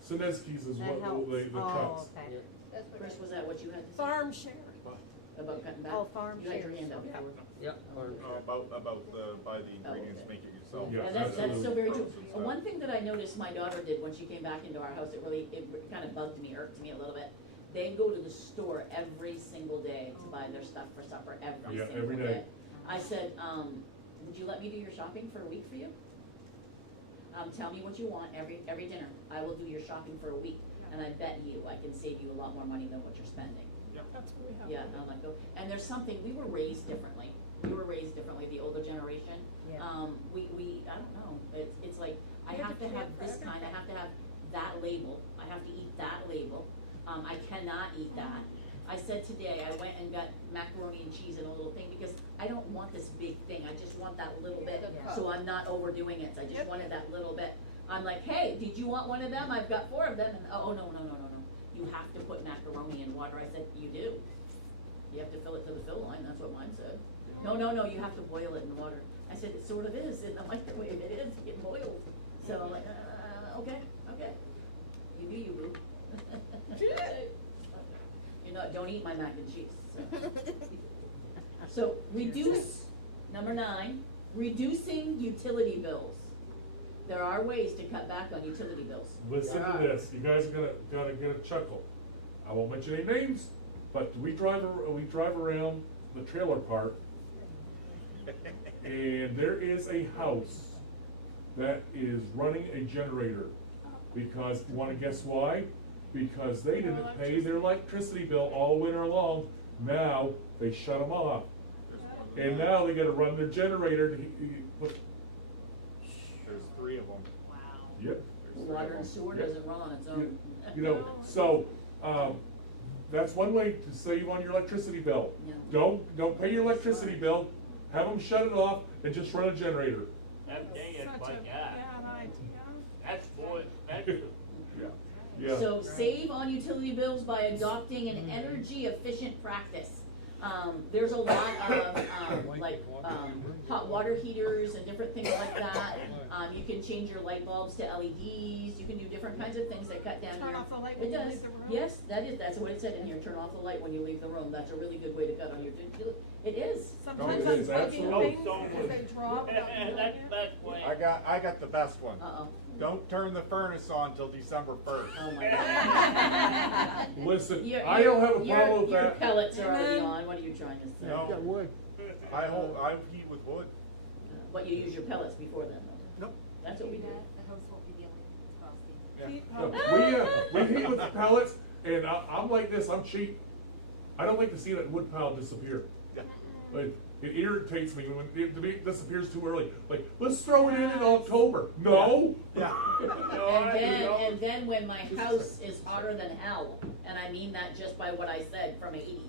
Sineski's is that what helps. the Oh, trucks. okay. Chris, was that what you had to say farm share. about cutting back? Oh, farm You had your shares. hand up Yeah. before. About the, buy the ingredients, okay. make it yourself. Yeah, And that's so absolutely. very true. And one thing that I noticed my daughter did when she came back into our house, it kind of bugged me, irked me a little bit. They go to the store every single day to buy their stuff for supper, every Yeah, single every day. day. I said, would you let me do your shopping for a week for you? Tell me what you want every dinner. I will do your shopping for a week, and I bet you I can save you a lot more money than what you're spending. That's what we have. Yeah, I'm like, oh, and there's something, we were raised differently. We were raised differently, the older generation. Yeah. We, I don't know, it's like, I You have have to to have plan for this kind, I have to have that label, I have to eat that label. I cannot eat that. I said today, I went and got macaroni and cheese in a little thing, because I don't want this big thing, I just want that little bit, Yeah. so I'm not overdoing it, I just wanted that little bit. I'm like, hey, did you want one of them? I've got 4 of them, and, oh, no. You have to put macaroni in water. I said, you do. You have to fill it to the fill line, that's what mine said. No, you have to boil it in water. I said, it sort of is in the microwave, it is, it boils. So I'm like, okay. You do you, boo. You know, don't eat my mac and cheese, so. So, number 9, reducing utility bills. There are ways to cut back on utility bills. Listen to this, you guys are gonna get a chuckle. I won't mention any names, but we drive around the trailer park, and there is a house that is running a generator. Because, you wanna guess why? Because they didn't pay their electricity bill all winter long, now they shut them off. And now they gotta run their generator to put, There's 3 of them. yep. Water and sewer Yeah. doesn't run on its own. You know, so, that's one way to save on your electricity bill. Yeah. Don't pay your electricity bill, have them shut it off and just run a generator. That day is Such like a that. bad idea. That's more expensive. Yeah. So save on utility bills by adopting an energy efficient practice. There's a lot of, hot water heaters and different things like that. You can change your light bulbs to LEDs, you can do different kinds of things that cut down your. Turn off the light It when you does, leave the room. yes, that's what it said in here, turn off the light when you leave the room, that's a really good way to cut on your, it is. Sometimes it I'm is, breaking absolutely. things because they drop. and I'm That's doing it. best way. I got the best one. Uh-oh, Don't turn the furnace on till December 1st. oh my God. Listen, Your- I don't have a your- problem with Your that. pellets are already on, what are you trying to say? No. Got wood. I heat with wood. But you use your pellets before then, though? Nope. That's what we do. The host won't be dealing with frosting. Keep No, we heat with the pellets, and I'm like this, I'm cheap. I don't like to see that wood pile disappear. Yeah. Like, it irritates me when it disappears too early. Like, let's throw it in October. No? Yeah. And then when my house is hotter than hell, and I mean that just by what I said from '80s,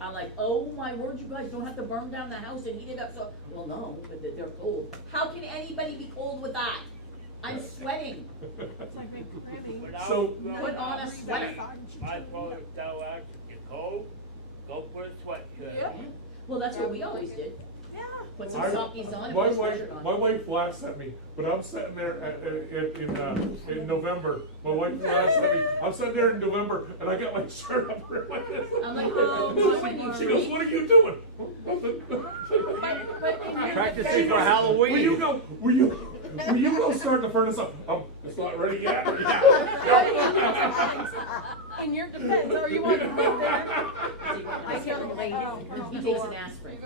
I'm like, oh my word, you guys don't have to burn down the house and heat it up, so, well, no, but they're cold. How can anybody be cold with that? I'm sweating. It's like big cramming. So- Put on a sweater. My father tell us, if you're cold, go for a sweatshirt. Yep. Well, that's what we always did. Yeah. Put some I- sockies on and my put a wife, sweatshirt on. my wife laughs at me, but I'm sitting there in November. My wife laughs at me. I'm sitting there in November, and I got my shirt up here like this. I'm like, oh, when you She goes, treat, "What are you doing?" Practicing for Halloween. Will you go? Will you go start the furnace up? It's not ready yet. In your defense, are you on the road there? I can't relate, he takes an aspirin,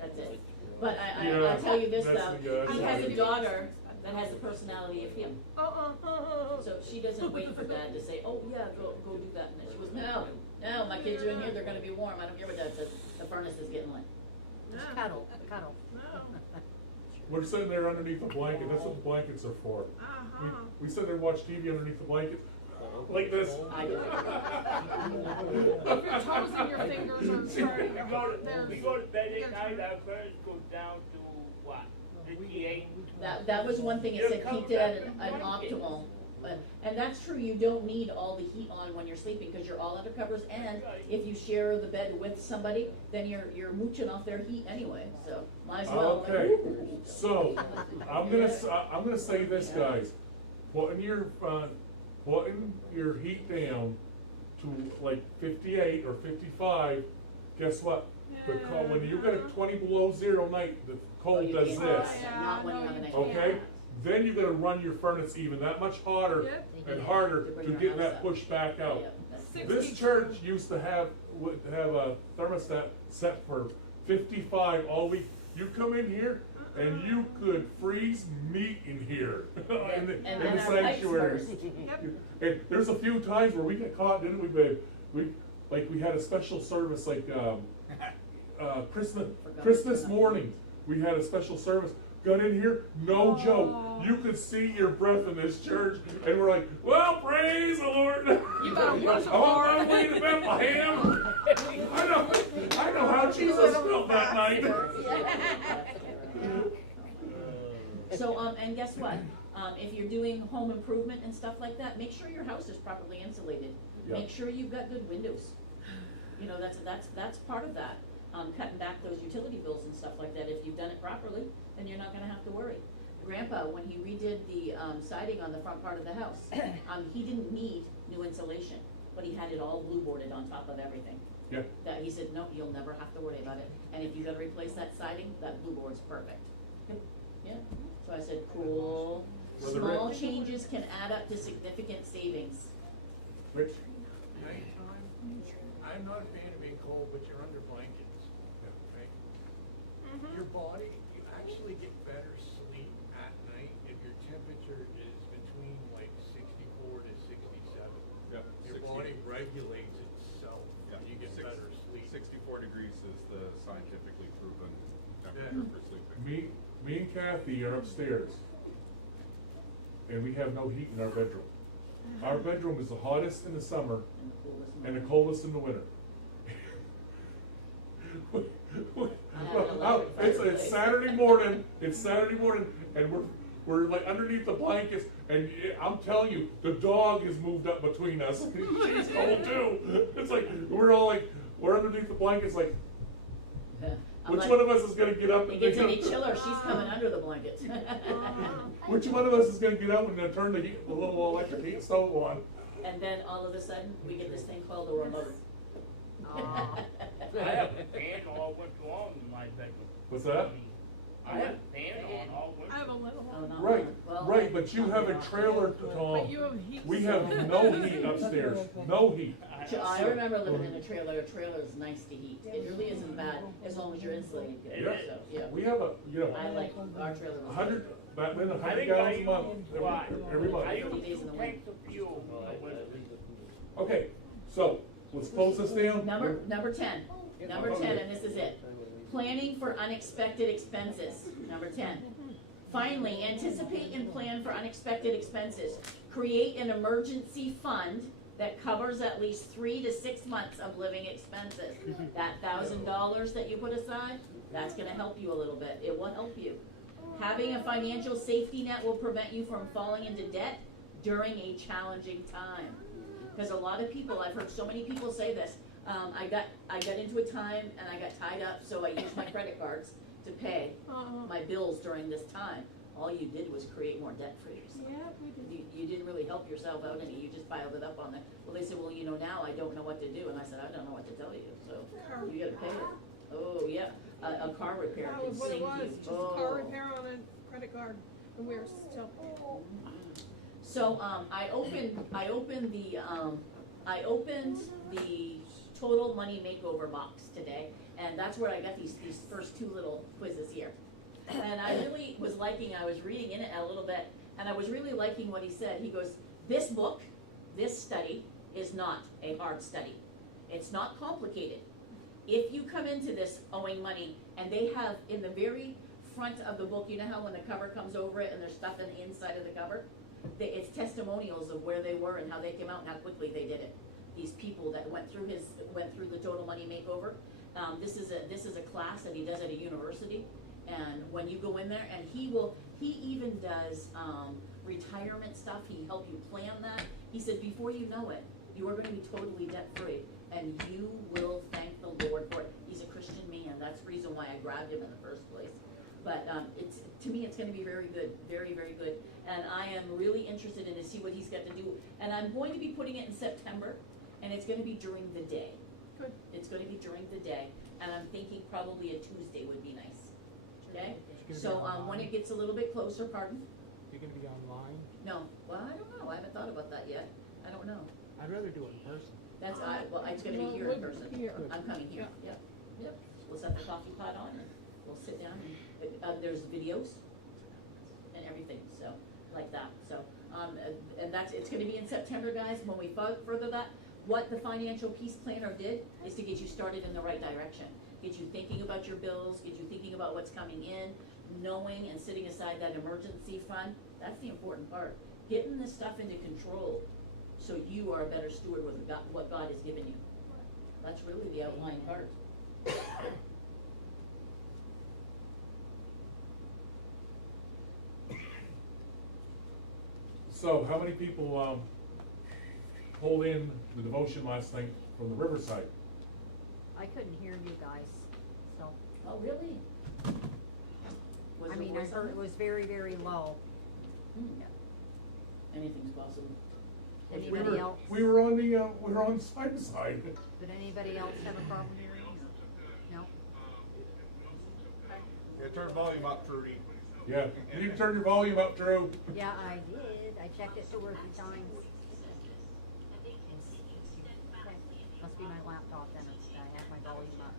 that's it. But Yeah, I'll tell you this that's though, the, he has a daughter that has the personality of him. Uh-uh. So she doesn't wait for dad to say, oh yeah, go do that, and then she goes, no, my kids are in here, they're gonna be warm, I don't care what dad says, the furnace is getting lit. Just cuddle, cuddle. We're sitting there underneath the blanket. That's what the blankets are for. We sit there and watch TV underneath the blankets, like this. I do. Your toes and your fingers are starting. We go to bed at night, our furnace goes down to what, 58? That was one thing, it said keep it at an optimal. And that's true, you don't need all the heat on when you're sleeping, because you're all under covers, and if you share the bed with somebody, then you're mooching off their heat anyway, so might as well. Okay, so I'm gonna say this, guys. Putting your heat down to like 58 or 55. Guess what? When you got a 20 below zero night, the cold does this. Not when you have an extra. Okay? Then you gotta run your furnace even that much hotter and harder to get that pushed back out. This church used to have a thermostat set for 55 all week. You come in here and you could freeze meat in here in the sanctuaries. And there's a few times where we got caught, didn't we, babe? We had a special service like Christmas morning. We had a special service. Got in here, no joke. You could see your breath in this church, and we're like, well, praise the Lord. You better worship I'm on my hard. way to Bethlehem. I know how Jesus felt that night. So, and guess what? If you're doing home improvement and stuff like that, make sure your house is properly insulated. Yeah. Make sure you've got good windows. You know, that's part of that. Cutting back those utility bills and stuff like that. If you've done it properly, then you're not gonna have to worry. Grandpa, when he redid the siding on the front part of the house, he didn't need new insulation, but he had it all blue boarded on top of everything. Yeah. That he said, no, you'll never have to worry about it. And if you gotta replace that siding, that blue board's perfect. Yeah. So I said, cool. Well, the Small changes can add up to significant savings. Rich? Nighttime, I'm not a fan of being cold, but you're under blankets. Right? Your body, you actually get better sleep at night if your temperature is between like 64 to 67. Yeah, Your 60. body regulates itself. Yeah, You get better sleep. 64 degrees is the scientifically proven temperature for sleeping. Me and Kathy are upstairs, and we have no heat in our bedroom. Our bedroom is the hottest in the summer and the coldest in the winter. It's Saturday morning. It's Saturday morning, and we're like underneath the blankets, and I'm telling you, the dog has moved up between us. She's cold too. It's like we're underneath the blankets, like. Which one of us is gonna get up? It And gets any chiller, she's coming under the blankets. Which one of us is gonna get up and then turn the little electric heat stove on? And then all of a sudden, we get this thing called a remote. I have a fan all winter long in my bedroom. What's that? I have a fan on all winter. I have a little Oh, one. not Right, one. Well, right, but you have a trailer, Tom. But you have heat. We have no heat upstairs, no heat. I remember living in a trailer. A trailer is nice to heat. It really isn't bad as long as you're insulated good. Yeah. So, yeah. We have I like our trailer. 100, back then, I 100 think gallons I a month, use, what? every I month. use 50 days in the 2 winter. tanks of fuel in the winter. Okay, so, let's close this down. Number 10, and this is it. Planning for unexpected expenses, number 10. Finally, anticipate and plan for unexpected expenses. Create an emergency fund that covers at least 3 to 6 months of living expenses. That $1,000 that you put aside, that's gonna help you a little bit. It will help you. Having a financial safety net will prevent you from falling into debt during a challenging time. Because a lot of people, I've heard so many people say this, I got into a time and I got tied up, so I used my credit cards to pay my bills during this time, all you did was create more debt for yourself. Yeah, we did. You didn't really help yourself out any, you just piled it up on there. Well, they said, well, you know, now I don't know what to do, and I said, I don't know what to tell you, so you gotta pay it. Oh, yeah, a car repair That can was what sink it was, you. just a car repair on a credit card, and we were still paying. So, I opened the total money makeover box today, and that's where I got these first two little quizzes here. And I really was liking, I was reading in it a little bit, and I was really liking what he said. He goes, this book, this study, is not a hard study. It's not complicated. If you come into this owing money, and they have in the very front of the book, you know how when the cover comes over it and there's stuff in the inside of the cover? It's testimonials of where they were and how they came out and how quickly they did it. These people that went through the total money makeover. This is a class that he does at a university, and when you go in there, and he even does retirement stuff. He helped you plan that. He said before you know it, you are going to be totally debt free, and you will thank the Lord for it. He's a Christian man. That's the reason why I grabbed him in the first place. But to me, it's going to be very good, very, very good. And I am really interested in to see what he's got to do. And I'm going to be putting it in September, and it's going to be during the day. Good. It's going to be during the day, and I'm thinking probably a Tuesday would be nice. Okay? It's So gonna be when online. it gets a little bit closer, pardon? You're gonna be online? No. Well, I don't know. I haven't thought about that yet. I don't know. I'd rather do it in person. That's it's going to be here in person. Here. I'm coming here. Yep. Yep. We'll set the coffee pot on and we'll sit down and there's videos and everything, so like that. So and it's going to be in September, guys. When we further that, what the financial peace planner did is to get you started in the right direction, get you thinking about your bills, get you thinking about what's coming in, knowing and setting aside that emergency fund. That's the important part. Getting this stuff into control so you are a better steward with what God has given you. That's really the outlying part. So how many people, pulled in the devotion last night from the Riverside? I couldn't hear you guys, so, Oh, really? Was I the mean, I voice heard on? it was very, very low. Yeah. Anything's possible. Anybody else? We were on side to side. Did anybody else have a problem hearing? No? Yeah, turn volume up, Trudy. Yeah, you turn your volume up, Drew. Yeah, I did. I checked it 2 or 3 times. Okay. Must be my laptop then, I have my volume up.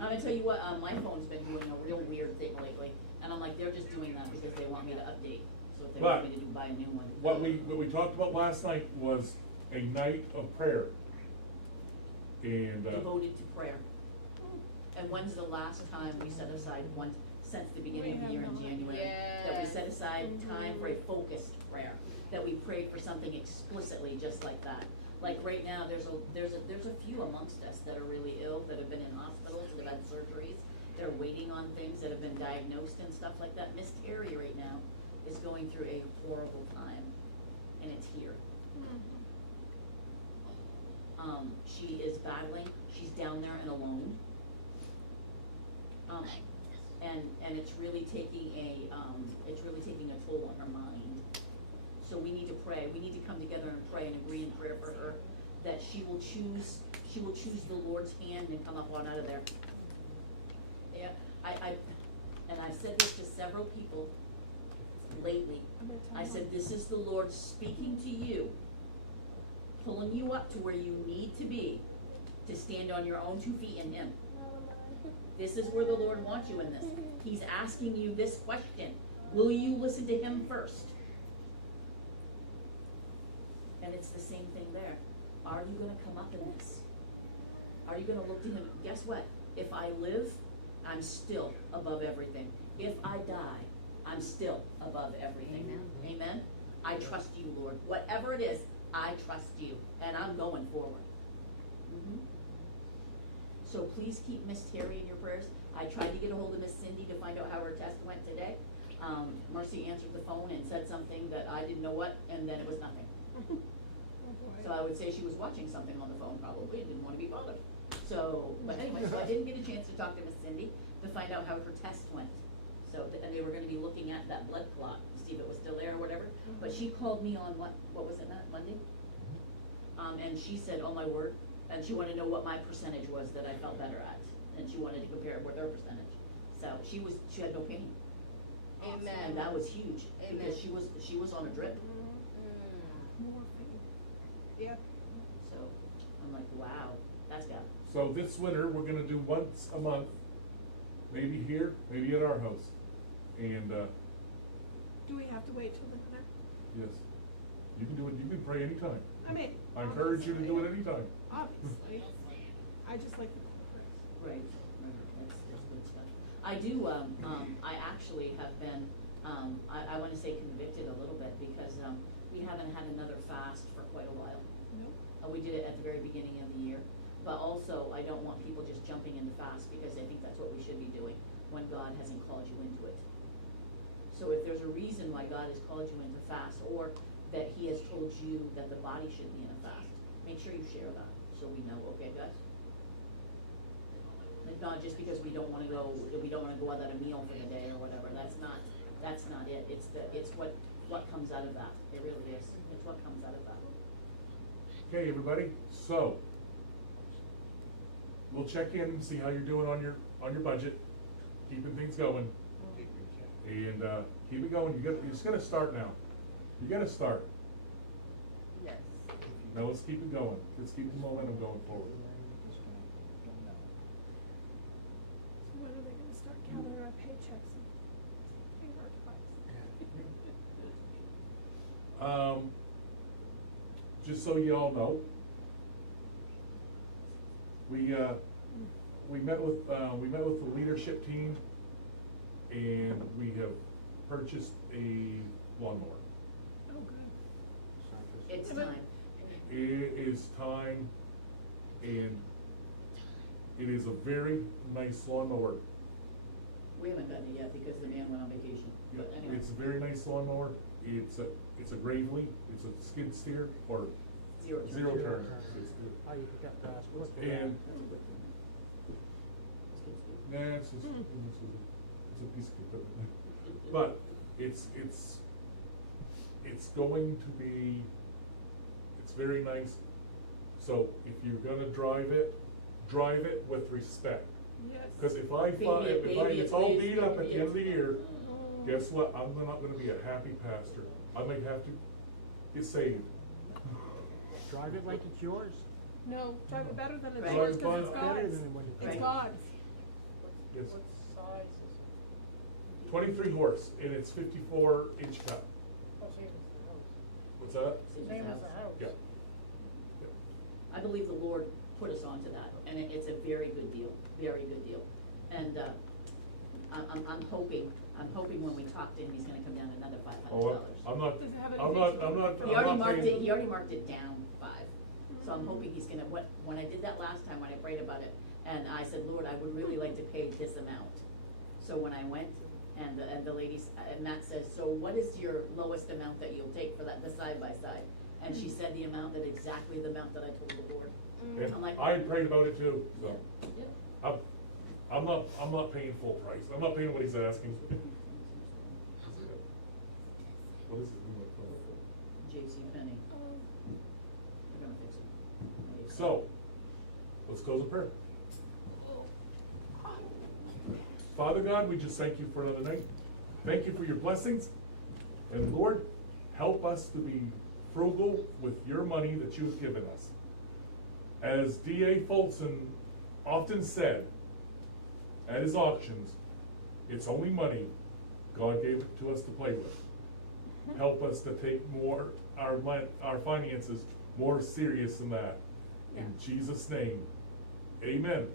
I'm gonna tell you what, my phone's been doing a real weird thing lately, and I'm like, they're just doing that because they want me to update. So if they want me to buy a new one. What we talked about last night was a night of prayer. And, Devoted to prayer. And when's the last time we set aside one, since the beginning of the year in January? That we set aside time for a focused prayer, that we prayed for something explicitly just like that. Like right now, there's a few amongst us that are really ill, that have been in hospitals, that have had surgeries, they're waiting on things, that have been diagnosed and stuff like that. Miss Terry right now is going through a horrible time, and it's here. She is battling, she's down there and alone. And it's really taking a toll on her mind. So we need to pray, we need to come together and pray and agree in prayer for her, that she will choose the Lord's hand and come up on out of there. Yeah, I've said this to several people lately. I said, this is the Lord speaking to you, pulling you up to where you need to be to stand on your own 2 feet in Him. This is where the Lord wants you in this. He's asking you this question. Will you listen to Him first? And it's the same thing there. Are you going to come up in this? Are you going to look to Him? Guess what? If I live, I'm still above everything. If I die, I'm still above everything. Amen. Amen? I trust you, Lord. Whatever it is, I trust you. And I'm going forward. So please keep Miss Terry in your prayers. I tried to get a hold of Miss Cindy to find out how her test went today. Mercy answered the phone and said something that I didn't know what, and then it was nothing. So I would say she was watching something on the phone probably and didn't want to be bothered. So, but anyway, so I didn't get a chance to talk to Miss Cindy, to find out how her test went. So, and they were gonna be looking at that blood clot, to see if it was still there or whatever. But she called me on what was it, Monday? And she said, oh my word, and she wanted to know what my percentage was that I felt better at. And she wanted to compare it with her percentage. So she had no pain. Amen. And that was huge, because she was on a drip. Morphine. Yeah. So I'm like, wow, that's got. So this winter, we're gonna do once a month, maybe here, maybe at our house. And, Do we have to wait till the winter? yes, you can do it, you can pray anytime. I mean. I encourage you to do it anytime. Obviously. I just like the corporate. Right, that's good stuff. I do, I actually have been, I wanna say convicted a little bit, because, we haven't had another fast for quite a while. Nope. We did it at the very beginning of the year, but also I don't want people just jumping into fast, because I think that's what we should be doing when God hasn't called you into it. So if there's a reason why God has called you into fast, or that He has told you that the body should be in a fast, make sure you share that, so we know, okay, guys? It's not just because we don't wanna go without a meal for the day or whatever, that's not it, it's what comes out of that, it really is, it's what comes out of that. Okay, everybody, so, we'll check in and see how you're doing on your budget, keeping things going. And, keep it going, you're just gonna start now. You gotta start. Yes. Now let's keep it going, let's keep the momentum going forward. So when are they gonna start gathering our paychecks and paying our tithes? Just so you all know, we met with the leadership team, and we have purchased a lawnmower. Oh, good. It's time. It is time, and it is a very nice lawnmower. We haven't gotten it yet because the man went on vacation, Yeah, but anyway. it's a very nice lawnmower. It's a Gravely, it's a skid steer, or Zero turn. zero turn. Oh, you got that. And, That's a good thing. nah, it's just, it's a piece of equipment. But it's going to be, it's very nice. So if you're gonna drive it with respect. Yes. Cause if it's all beat up at the end of the year, guess what? I'm not gonna be a happy pastor. I may have to get saved. Drive it like it's yours. No, drive it better than it's Right. yours, cause it's Better God's. than when it's It's Right. God's. Yes. What size is it? 23 horse, and it's 54-inch cut. Oh, same as the house. What's that? Same as the house. Yeah. I believe the Lord put us onto that, and it's a very good deal, very good deal. And, I'm hoping when we talk to him, he's gonna come down another $500. I'm not, Does it have I'm anything not, I'm not, He already I'm not marked it, paying. he already marked it down 5. So I'm hoping he's gonna, when I did that last time, when I prayed about it, and I said, Lord, I would really like to pay this amount. So when I went, and the ladies, and Matt says, so what is your lowest amount that you'll take for that, the side-by-side? And she said the amount, that exactly the amount that I told the Lord. And I'm like, I prayed about it too, so. Yeah, yeah. I'm not paying full price. I'm not paying what he's asking. What is it? J.C. Penney. They're gonna fix it. So, let's close in prayer. Father God, we just thank you for another night. Thank you for your blessings. And Lord, help us to be frugal with your money that you have given us. As D.A. Folsom often said at his auctions, it's only money. God gave it to us to play with. Help us to take our finances more serious than that. In Jesus' name, amen.